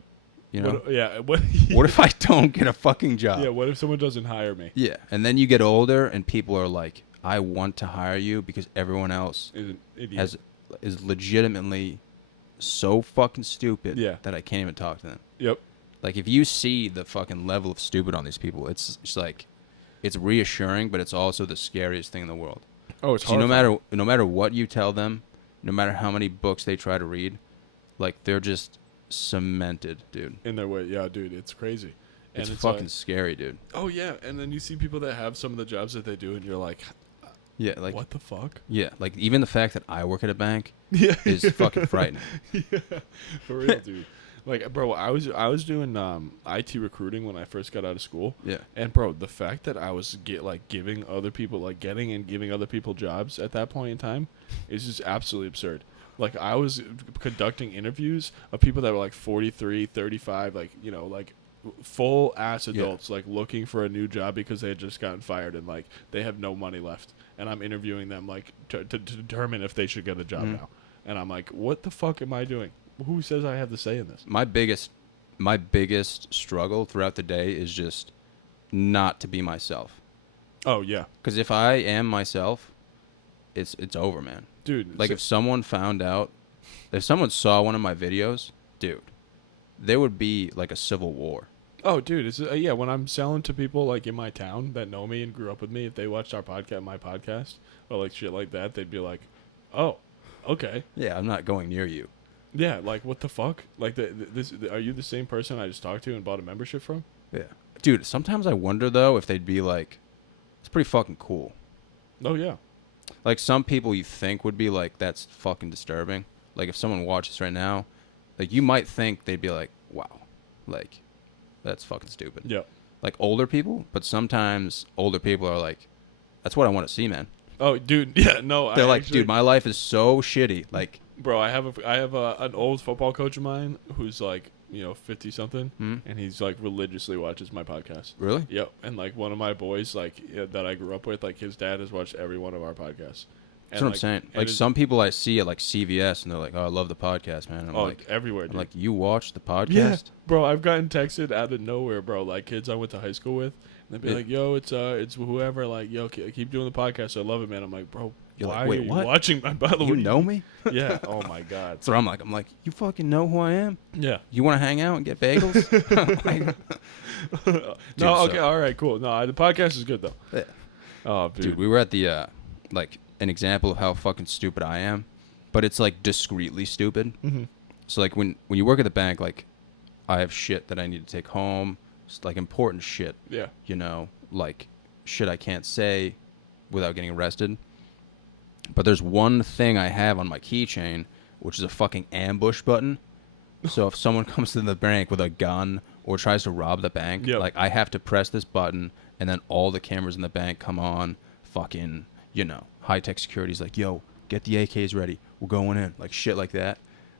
You know? What What if I don't get a fucking job? Yeah, what if someone doesn't hire me? Yeah. And then you get older and people are like, I want to hire you because everyone else Is an idiot. is legitimately so fucking stupid Yeah. that I can't even talk to them. Yep. Like, if you see the fucking level of stupid on these people, it's like, it's reassuring, but it's also the scariest thing in the world. Oh, it's See, hard. no matter what you tell them, no matter how many books they try to read, like, they're just cemented, dude. In their way. Yeah, dude, it's crazy. It's And fucking like, scary, dude. oh, yeah. And then you see people that have some of the jobs that they do, and you're like, Yeah, like, what the fuck? yeah, like, even the fact that I work at a bank Yeah. is fucking frightening. Yeah, for real, dude. Like, bro, I was doing IT recruiting when I first got out of school. Yeah. And bro, the fact that I was giving other people getting and giving other people jobs at that point in time is just absolutely absurd. Like, I was conducting interviews of people that were like 43, 35, like, you know, like full ass adults, like looking for a new job because they had just gotten fired and like they have no money left. And I'm interviewing them like to determine if they should get a job now. And I'm like, what the fuck am I doing? Who says I have the say in this? My biggest struggle throughout the day is just not to be myself. Oh yeah, Because if I am myself, it's over, man. dude. Like, if someone found out, if someone saw one of my videos, dude, there would be like a civil war. oh, dude, it's yeah. When I'm selling to people like in my town that know me and grew up with me, if they watched my podcast, or like shit like that, they'd be like, "Oh, okay, Yeah, I'm not going near you. yeah." Like, what the fuck? Like, are you the same person I just talked to and bought a membership from? Yeah. Dude, sometimes I wonder, though, if they'd be like, it's pretty fucking cool. Oh yeah, Like, some people you think would be like, that's fucking disturbing. Like, if someone watches right now, like, you might think they'd be like, wow, like, that's fucking stupid. yeah. Like, older people, but sometimes older people are like, that's what I want to see, man. Oh, dude, yeah. No, They're I like, actually, dude, my life is so shitty. Like, bro, I have an old football coach of mine who's like, you know, 50 something, and he's like religiously watches my podcast. really? Yep, and like one of my boys, like that I grew up with, like his dad has watched every one of our podcasts. That's what I'm saying. and Like, it's- some people I see at like CVS, and they're like, "Oh, I love the podcast, man." And I'm like, everywhere, dude. you watch the podcast? Yeah, bro, I've gotten texted out of nowhere, bro. Like kids I went to high school with, and they'd be Yeah. like, "Yo, it's whoever." Like, "Yo, keep doing the podcast. I love it, man." I'm like, "Bro, You're why like, "Wait, are you what? watching?" By the way, You know me? Yeah. Oh my god. So I'm like, you fucking know who I am? Yeah. You want to hang out and get bagels? Like, No. so- Okay. All right. Cool. No, the podcast is good though. Yeah. Oh, dude, we were at the like an example of how fucking stupid I am, but it's like discreetly stupid. Mm-hmm. So like when you work at the bank, like I have shit that I need to take home, it's like important shit. Yeah. You know, like shit I can't say without getting arrested. But there's one thing I have on my keychain, which is a fucking ambush button. So if someone comes to the bank with a gun or tries to rob the bank, Yep. like I have to press this button, and then all the cameras in the bank come on. Fucking, you know, high-tech security's like, yo, get the AKs ready. We're going in. Like, shit like that.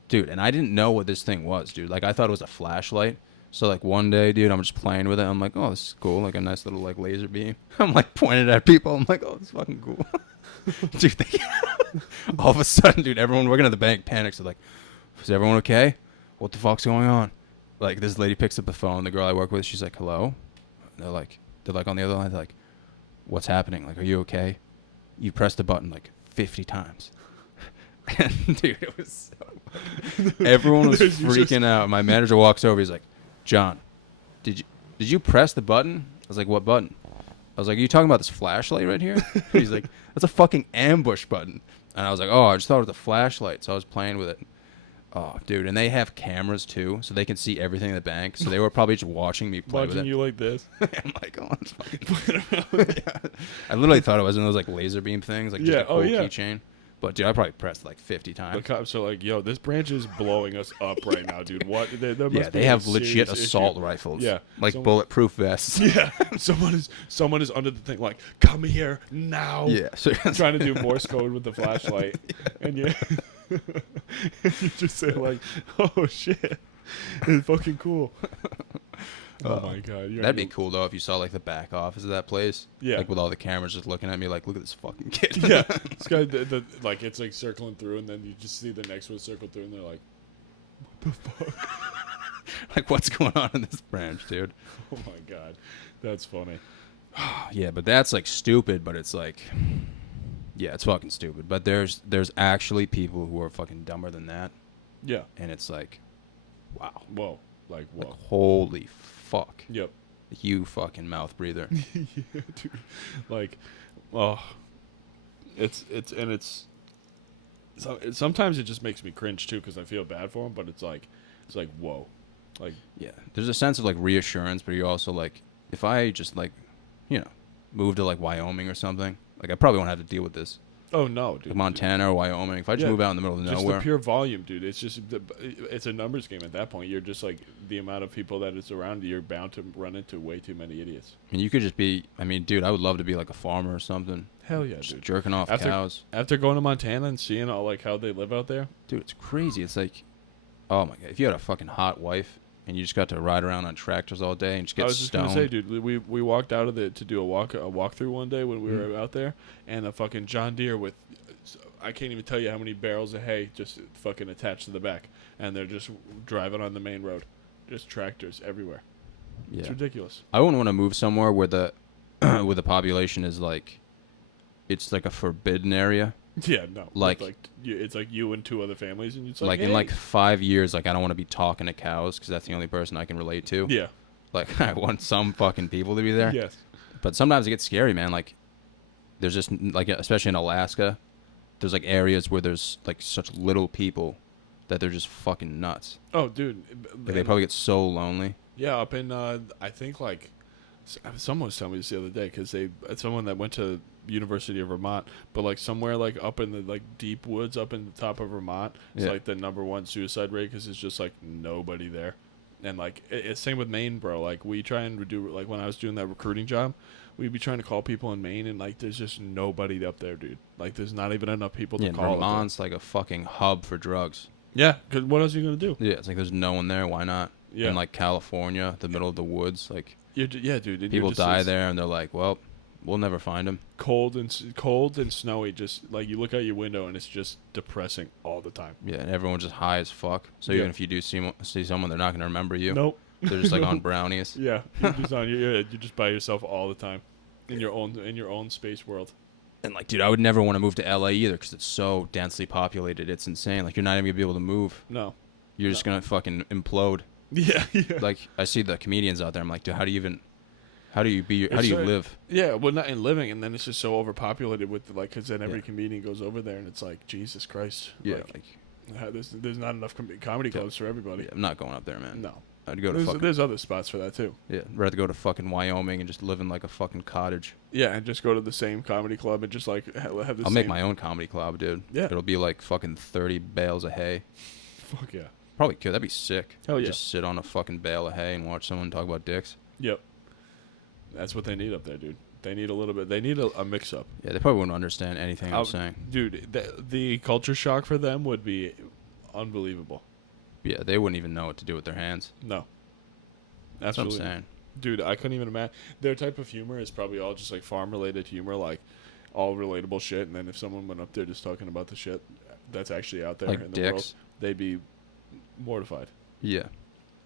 Dude, and I didn't know what this thing was, dude. Like, I thought it was a flashlight. So, like, one day, dude, I'm just playing with it. I'm like, oh, this is cool. Like, a nice little, like, laser beam. I'm, like, pointing at people. I'm like, oh, this is fucking cool. Dude, all of a sudden, dude, everyone working at the bank panics. They're like, is everyone okay? What the fuck's going on? Like, this lady picks up the phone. The girl I work with, she's like, hello? And they're like on the other line. They're like, what's happening? Like, are you okay? You pressed the button like 50 times. And dude, it was so everyone was freaking out. My manager walks over. He's like, John, did you press the button? I was like, what button? I was like, are you talking about this flashlight right here? He's like, that's a fucking ambush button. And I was like, oh, I just thought it was a flashlight. So I was playing with it. Oh, dude, and they have cameras too, so they can see everything in the bank. So they were probably just watching me play with Watching it. you like this. I'm like, oh, it's fucking. Yeah. I literally thought it was one of those like laser beam things, like just Yeah, a cool oh, yeah. keychain. But dude, I probably pressed like 50 The times. cops are like, "Yo, this branch is blowing us up right now, dude. What? There must Yeah, be they a have legit serious assault issue." rifles. Yeah, like someone- bulletproof vests. Yeah, someone is under the thing like, "Come here now." Yeah, so Trying to do Morse code with the flashlight, and you you just say like, "Oh shit, it's fucking cool." Oh my god, that'd be cool though if you saw like the back office of that place. Yeah. like with all the cameras just looking at me, like, look at this fucking kid. Yeah, this guy, like it's like circling through, and then you just see the next one circle through, and they're like, "What the fuck?" Like, what's going on in this branch, dude? Oh my god, that's funny. Yeah, but that's like stupid. But it's like, yeah, it's fucking stupid. But there's actually people who are fucking dumber than that. Yeah. and it's like, wow, Whoa. Like, like whoa. holy fuck, Yep. you fucking mouth breather. Yeah, dude. Like, oh, it's sometimes it just makes me cringe too because I feel bad for him, but it's like whoa, like Yeah, there's a sense of like reassurance, but you're also like, if I just like, you know, move to like Wyoming or something, like I probably won't have to deal with this. oh no, dude. Like Montana or Wyoming, if I just Yeah, move out in the middle of just nowhere, the pure volume, dude. It's just it's a numbers game at that point. You're just like the amount of people that is around you. You're bound to run into way too many idiots. and you could just be. I mean, dude, I would love to be like a farmer or something, Hell yeah, just dude. jerking off After cows. after going to Montana and seeing all like how they live out there. Dude, it's crazy. It's like, oh my god, if you had a fucking hot wife and you just got to ride around on tractors all day and just I get was just stoned. gonna say, dude, we walked out of the to do a walkthrough one day when we Mm. were out there, and a fucking John Deere with, I can't even tell you how many barrels of hay just fucking attached to the back, and they're just driving on the main road, just tractors everywhere. Yeah. It's ridiculous. I wouldn't want to move somewhere where the where the population is like, it's like a forbidden area. Yeah, no, Like- it's like you and two other families, and it's Like like in hey. like 5 years, like I don't want to be talking to cows because that's the only person I can relate to. Yeah, Like I want some fucking people to be there. yes, But sometimes it gets scary, man. Like there's just like, especially in Alaska, there's like areas where there's like such little people that they're just fucking nuts. oh, dude, Like, they probably get so lonely. yeah, up in I think like someone was telling me this the other day because someone that went to University of Vermont, but like somewhere like up in the like deep woods up in the top of Vermont, it's Yeah. like the #1 suicide rate because it's just like nobody there, and like it's same with Maine, bro. Like we try and do like when I was doing that recruiting job, we'd be trying to call people in Maine, and like there's just nobody up there, dude. Like there's not even enough people to Yeah, call. up there. Vermont's like a fucking hub for drugs. Yeah, because what else are you gonna do? Yeah, it's like there's no one there. Why not? Yeah, In like California, the middle of the woods, like yeah, dude. and people you're just- die it's there, and they're like, well, we'll never find them. cold and snowy. Just like you look out your window and it's just depressing all the time. Yeah, and everyone's just high as fuck. So Yeah. even if you do see someone, they're not gonna remember you. Nope. They're just like on brownies. Yeah, you're just you're just by yourself all the time, in your own space world. And like, dude, I would never want to move to LA either because it's so densely populated. It's insane. Like, you're not even gonna be able to move. No. You're just gonna fucking implode. Yeah, yeah. Like, I see the comedians out there. I'm like, dude, how do you It's live? Yeah, well, not in living, and then it's just so overpopulated with like, because then every Yeah. comedian goes over there, and it's like Jesus Christ. Yeah, Like, there's not enough comedy clubs for everybody. yeah, I'm not going up there, man. No. I'd go to fucking There's other spots for that too. yeah. I'd rather go to fucking Wyoming and just live in like a fucking cottage. Yeah, and just go to the same comedy club and just like have the I'll same. make my own comedy club, dude. Yeah. It'll be like fucking 30 bales of hay. Fuck yeah. Probably could. That'd be sick. Hell yeah. Just sit on a fucking bale of hay and watch someone talk about dicks. Yep. That's what they need up there, dude. They need a little bit. They need a mix up. Yeah, they probably wouldn't understand anything I'm saying. Dude, the culture shock for them would be unbelievable. Yeah, they wouldn't even know what to do with their hands. No. That's what I'm Absolutely. saying. Dude, I couldn't even imagine. Their type of humor is probably all just like farm related humor, like all relatable shit. And then if someone went up there just talking about the shit that's actually out there Like in the world, dicks. they'd be mortified. Yeah.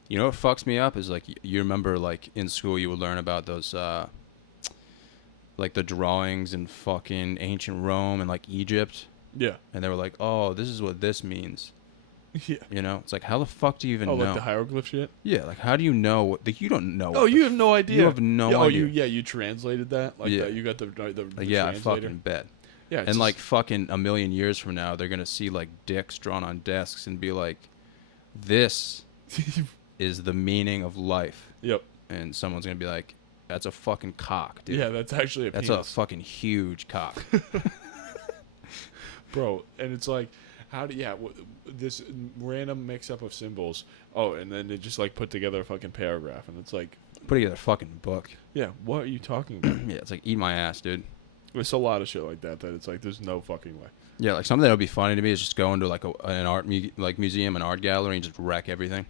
You know what fucks me up is like, you remember like in school you would learn about those like the drawings in fucking ancient Rome and like Egypt, Yeah. and they were like, oh, this is what this means. Yeah. You know, it's like, how the fuck do you even Oh, know? like the hieroglyph shit? Yeah, like how do you know what? Like, you don't know. Oh, what you have no idea. You have no yeah, idea. you translated that? Like Yeah. that, you got the Like, yeah, I translator? fucking bet. Yeah, it's And like just- fucking a million years from now, they're gonna see like dicks drawn on desks and be like, this is the meaning of life. Yep. And someone's gonna be like, that's a fucking cock, dude. Yeah, that's actually a That's penis. a fucking huge cock. Bro, and it's like, how do this random mix up of symbols? Oh, and then they just like put together a fucking paragraph, and it's like, Put together a fucking book. yeah, what are you talking about? Yeah, it's like, eat my ass, dude. There's a lot of shit like that it's like there's no fucking way. Yeah, like something that would be funny to me is just go into like an art museum, an art gallery, and just wreck everything.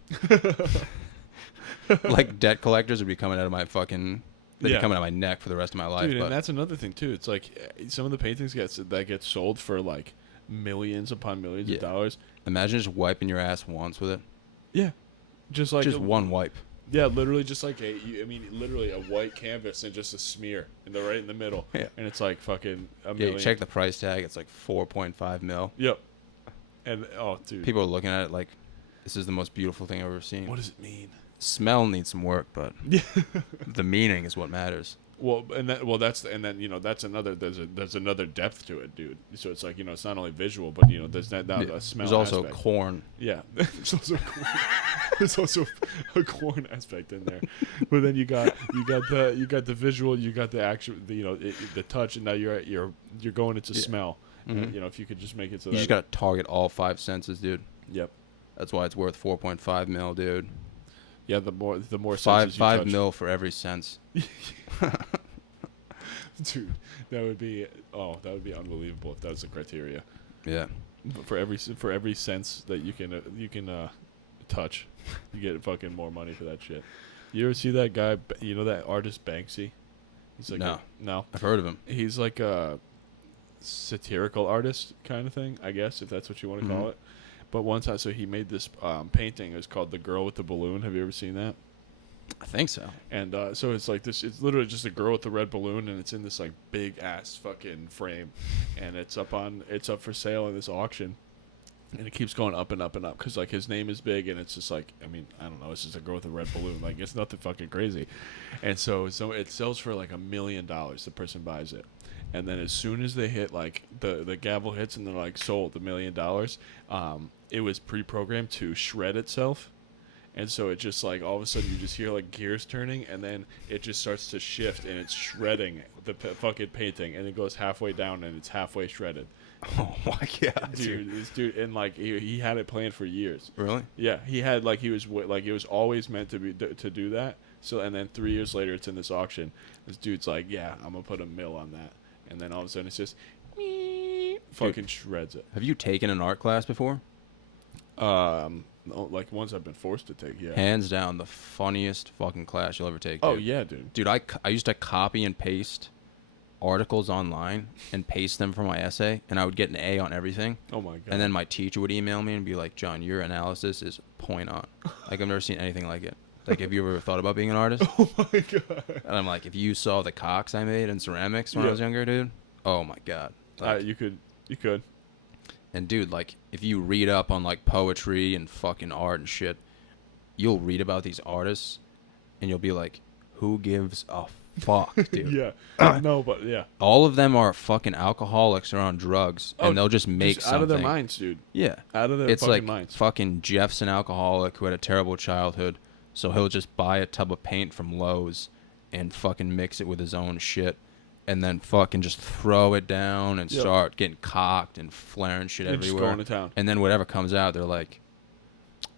Like debt collectors would be coming out of my fucking. They'd Yeah. be coming out of my neck for the rest of my life. Dude, but and that's another thing too. It's like some of the paintings get sold for like millions upon millions Yeah. of dollars. imagine just wiping your ass once with it. Yeah, just like Just one wipe. Yeah, literally just like literally a white canvas and just a smear right in the middle. Yeah. And it's like fucking a Yeah, million. you check the price tag. It's like 4.5 mil. Yep. And dude, People are looking at it like this is the most beautiful thing I've ever seen. what does it mean? Smell needs some work, but Yeah. the meaning is what matters. Well, and then that's another there's another depth to it, dude. So it's like it's not only visual, but there's that a smell. There's also aspect. corn. Yeah, there's also a corn aspect in there. But then you got the visual, you got the actual the touch, and now you're going into smell. Mm-hmm. If you could just make it so You just gotta target all 5 senses, dude. Yep. That's why it's worth 4.5 mil, dude. Yeah, the more Five senses you touch. mil for every sense. Dude, that would be unbelievable if that was the criteria. Yeah. But for every sense that you can touch, you get fucking more money for that shit. You ever see that guy? That artist Banksy? He's like No. No. I've heard of him. He's like a satirical artist kind of thing, I guess, if that's what you want to call it. But one time, so he made this painting. It was called "The Girl with the Balloon." Have you ever seen that? I think so. And so it's like this. It's literally just a girl with the red balloon, and it's in this like big ass fucking frame, and it's up for sale in this auction, and it keeps going up and up and up because like his name is big, and it's just like I don't know, it's just a girl with a red balloon. Like it's nothing fucking crazy, and so it sells for like $1 million. The person buys it. And then as soon as they hit like the gavel hits and they're like sold $1 million, it was pre-programmed to shred itself, and so it just like all of a sudden you just hear like gears turning, and then it just starts to shift and it's shredding the fucking painting, and it goes halfway down and it's halfway shredded. Oh my god, dude! This dude, and like he had it planned for years. Really? Yeah, he had like it was always meant to be to do that. So and then 3 years later it's in this auction. This dude's like, yeah, I'm gonna put $1 million on that. And then all of a sudden it's just fucking shreds it. Have you taken an art class before? No, like ones I've been forced to take. Yeah. Hands down, the funniest fucking class you'll ever take. Oh dude. yeah, dude. Dude, I used to copy and paste articles online and paste them for my essay, and I would get an A on everything. Oh my god. And then my teacher would email me and be like, "John, your analysis is point on." Like I've never seen anything like it. Like, have you ever thought about being an artist? Oh my god. And I'm like, if you saw the cocks I made in ceramics when I was younger, dude. Oh my god. Like, You could. And dude, like, if you read up on like poetry and fucking art and shit, you'll read about these artists, and you'll be like, who gives a fuck, dude? Yeah. No, but yeah. All of them are fucking alcoholics or on drugs, and they'll just make just something. out of their minds, dude. Yeah. Out of their It's fucking like minds. fucking Jeff's an alcoholic who had a terrible childhood, so he'll just buy a tub of paint from Lowe's and fucking mix it with his own shit, and then fucking just throw it down and start getting cocked and flaring shit And everywhere. just going to town. And then whatever comes out, they're like,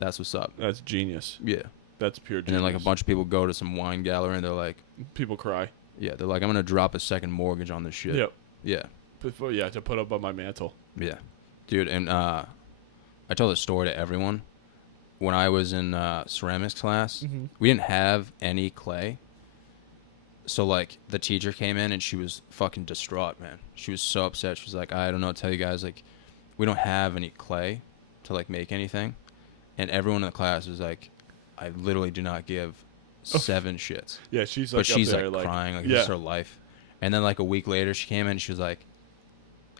that's what's up. That's genius. Yeah. That's pure genius. And then like a bunch of people go to some wine gallery and they're like, people cry. yeah, they're like, I'm going to drop a second mortgage on this shit. Yep. Yeah. To put up on my mantle. Yeah. Dude, and I tell this story to everyone. When I was in ceramics class, we didn't have any clay. So, like, the teacher came in and she was fucking distraught, man. She was so upset. She was like, I don't know what to tell you guys. Like, we don't have any clay to, like, make anything. And everyone in the class was like, I literally do not give 7 shits. Yeah, she's like, but she's up there, like crying, like, this is her life. And then, like, a week later, she came in and she was like,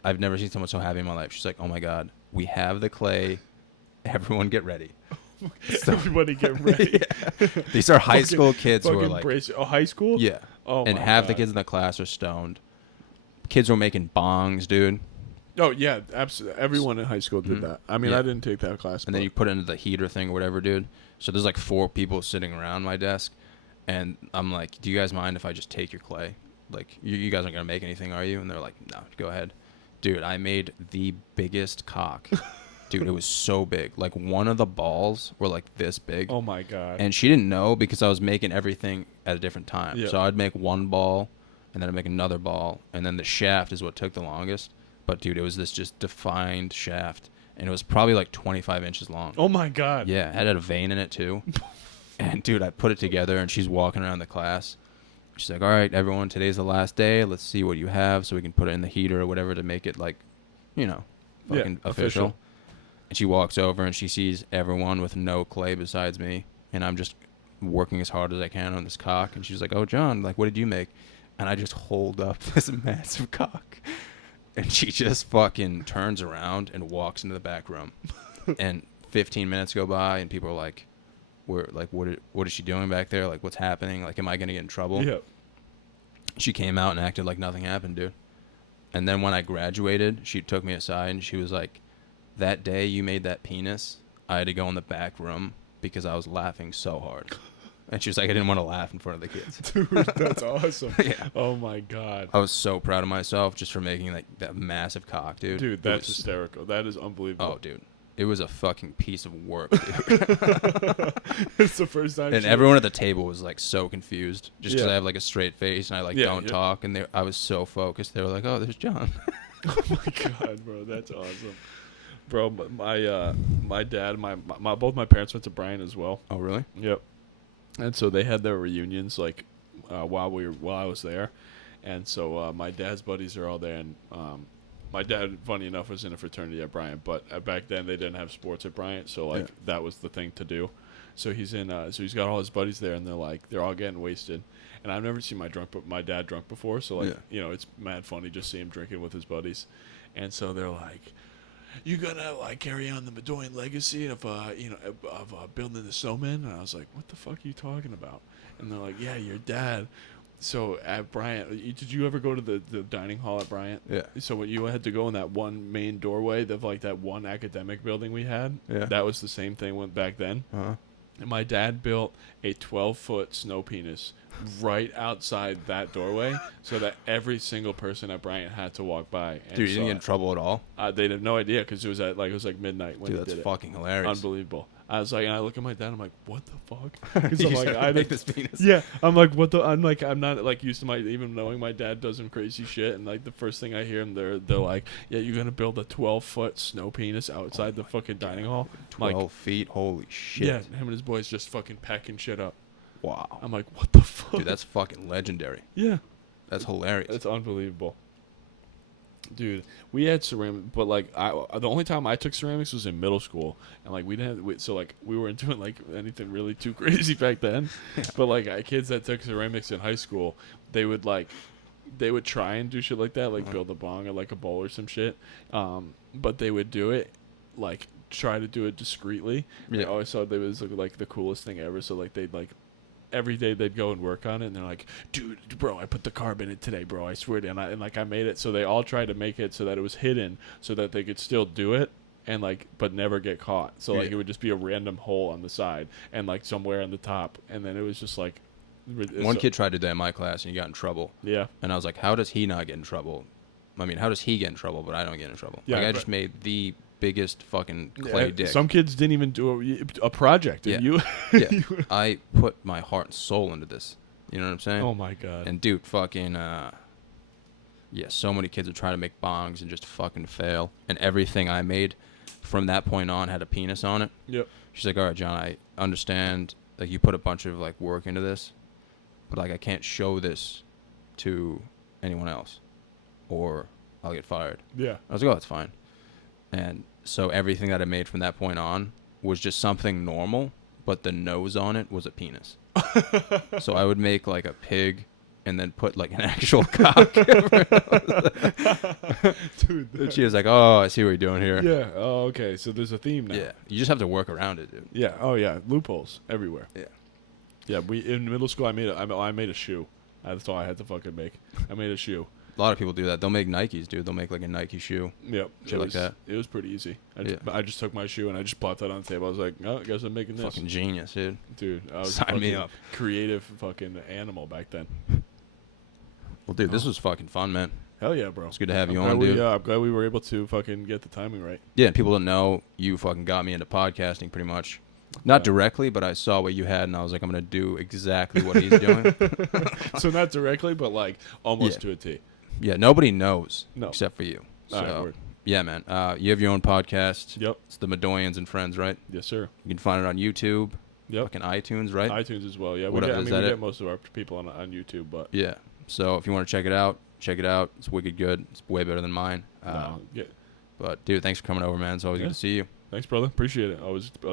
I've never seen someone so happy in my life. She's like, oh my God, we have the clay. Everyone get ready. So, everybody get ready. These are high school kids who are like, high school? yeah. Oh, and half the kids in the class are stoned. Kids were making bongs, dude. Oh yeah, absolutely. Everyone in high school did that. I mean, I didn't take that class. And then you put it into the heater thing or whatever, dude. So there's like 4 people sitting around my desk, and I'm like, do you guys mind if I just take your clay? Like, you guys aren't gonna make anything, are you? And they're like, no, go ahead. Dude, I made the biggest cock. Dude, it was so big. Like, one of the balls were like this big. Oh my God. And she didn't know because I was making everything at a different time. Yeah. So I'd make one ball, and then I'd make another ball, and then the shaft is what took the longest. But, dude, it was this just defined shaft, and it was probably like 25 inches long. Oh my God. Yeah, it had a vein in it, too. And, dude, I put it together, and she's walking around the class. She's like, all right, everyone, today's the last day. Let's see what you have so we can put it in the heater or whatever to make it, like, you know, fucking official. And she walks over, and she sees everyone with no clay besides me, and I'm just working as hard as I can on this cock. And she's like, oh, John, like, what did you make? And I just hold up this massive cock. And she just fucking turns around and walks into the back room. And 15 minutes go by, and people are like, what is she doing back there? Like, what's happening? Like, am I going to get in trouble? Yeah. She came out and acted like nothing happened, dude. And then when I graduated, she took me aside, and she was like, that day you made that penis, I had to go in the back room because I was laughing so hard. And she was like, I didn't want to laugh in front of the kids. Dude, that's awesome. Yeah. Oh, my God. I was so proud of myself just for making like that massive cock, dude. Dude, that's hysterical. That is unbelievable. Oh, dude. It was a fucking piece of work, dude. It's the first time. And everyone at the table was like so confused just because Yeah. I have like a straight face and I like Yeah, don't yeah. talk. And I was so focused. They were like, oh, there's John. Oh, my God, bro. That's awesome. Bro, my dad, both my parents went to Bryant as well. Oh, really? Yep. And so they had their reunions like while I was there, and so my dad's buddies are all there, and my dad, funny enough, was in a fraternity at Bryant, but back then they didn't have sports at Bryant, so like that was the thing to do. So he's he's got all his buddies there, and they're all getting wasted, and I've never seen my dad drunk before, so like it's mad funny just see him drinking with his buddies, and so they're like, you gonna like carry on the Madoian legacy of building the snowman? And I was like, what the fuck are you talking about? And they're like, yeah, your dad. So at Bryant, did you ever go to the dining hall at Bryant? Yeah. So when you had to go in that one main doorway of like that one academic building we had, Yeah. that was the same thing back then. Uh-huh. And my dad built a 12-foot snow penis right outside that doorway so that every single person at Bryant had to walk by. And Dude, you didn't get in trouble at all? they had no idea because it was like midnight when Dude, he that's did fucking hilarious. Unbelievable. I was like, and I look at my dad, I'm like, what the fuck? Because I'm like, I make this penis. Yeah, I'm like, what the? I'm not like used to even knowing my dad does some crazy shit, and like the first thing I hear him, they're like, yeah, you're gonna build a 12-foot snow penis outside the fucking dining hall. 12 feet, holy shit. Yeah, him and his boys just fucking packing shit up. Wow. I'm like, what the fuck? Dude, that's fucking legendary. Yeah, That's hilarious. that's unbelievable. Dude, we had ceramic, but like the only time I took ceramics was in middle school, and like we weren't doing like anything really too crazy back then. Yeah. But like kids that took ceramics in high school, they would try and do shit like that, like build a bong or like a bowl or some shit. But they would do it like try to do it discreetly. Yeah. I always thought it was like the coolest thing ever. So like they'd like. Every day they'd go and work on it, and they're like, dude, bro, I put the carb in it today, bro, I swear to you. And I made it, so they all tried to make it so that it was hidden so that they could still do it and like but never get caught. So like it would just be a random hole on the side and like somewhere on the top, and then it was just like One kid tried to do that in my class, and he got in trouble. Yeah. And I was like, how does he not get in trouble? I mean, how does he get in trouble, but I don't get in trouble? Yeah, like, I but- just made the biggest fucking clay dick. Some kids didn't even do a project, and you Yeah. I put my heart and soul into this. You know what I'm saying? Oh my god. And dude, fucking so many kids would try to make bongs and just fucking fail. And everything I made from that point on had a penis on it. Yep. She's like, all right, John, I understand like you put a bunch of like work into this, but like I can't show this to anyone else or I'll get fired. Yeah. I was like, oh, that's fine. And so everything that I made from that point on was just something normal, but the nose on it was a penis. So I would make like a pig and then put like an actual cock. Dude. And she was like, oh, I see what you're doing here. Yeah. Oh, okay. So there's a theme now. Yeah. You just have to work around it, dude. Yeah. Oh yeah. Loopholes everywhere. Yeah. Yeah. In middle school, I made a shoe. That's all I had to fucking make. I made a shoe. A lot of people do that. They'll make Nikes, dude. They'll make like a Nike shoe. Yep. Shit like that. It was pretty easy. I just took my shoe and I just plopped that on the table. I was like, oh, I guess I'm making this. Fucking genius, dude. Dude, I was Sign a me fucking up. creative fucking animal back then. Well, dude, this was fucking fun, man. Hell yeah, bro. It's good to have you glad on, dude. I'm glad we were able to fucking get the timing right. Yeah, and people don't know you fucking got me into podcasting pretty much. Not directly, but I saw what you had, and I was like, I'm going to do exactly what he's doing. So not directly, but like almost to a T. Yeah, nobody knows No. except for you. So, All right, word. yeah, man. You have your own podcast. Yep. It's the Madoians and Friends, right? Yes, sir. You can find it on YouTube. Yep. Fucking iTunes, right? iTunes as well. Yeah. What We is get that it? most of our people on YouTube, but Yeah. So if you want to check it out, check it out. It's wicked good. It's way better than mine. no, yeah. But, dude, thanks for coming over, man. It's always Yeah. good to see you. Thanks, brother. Appreciate it. I was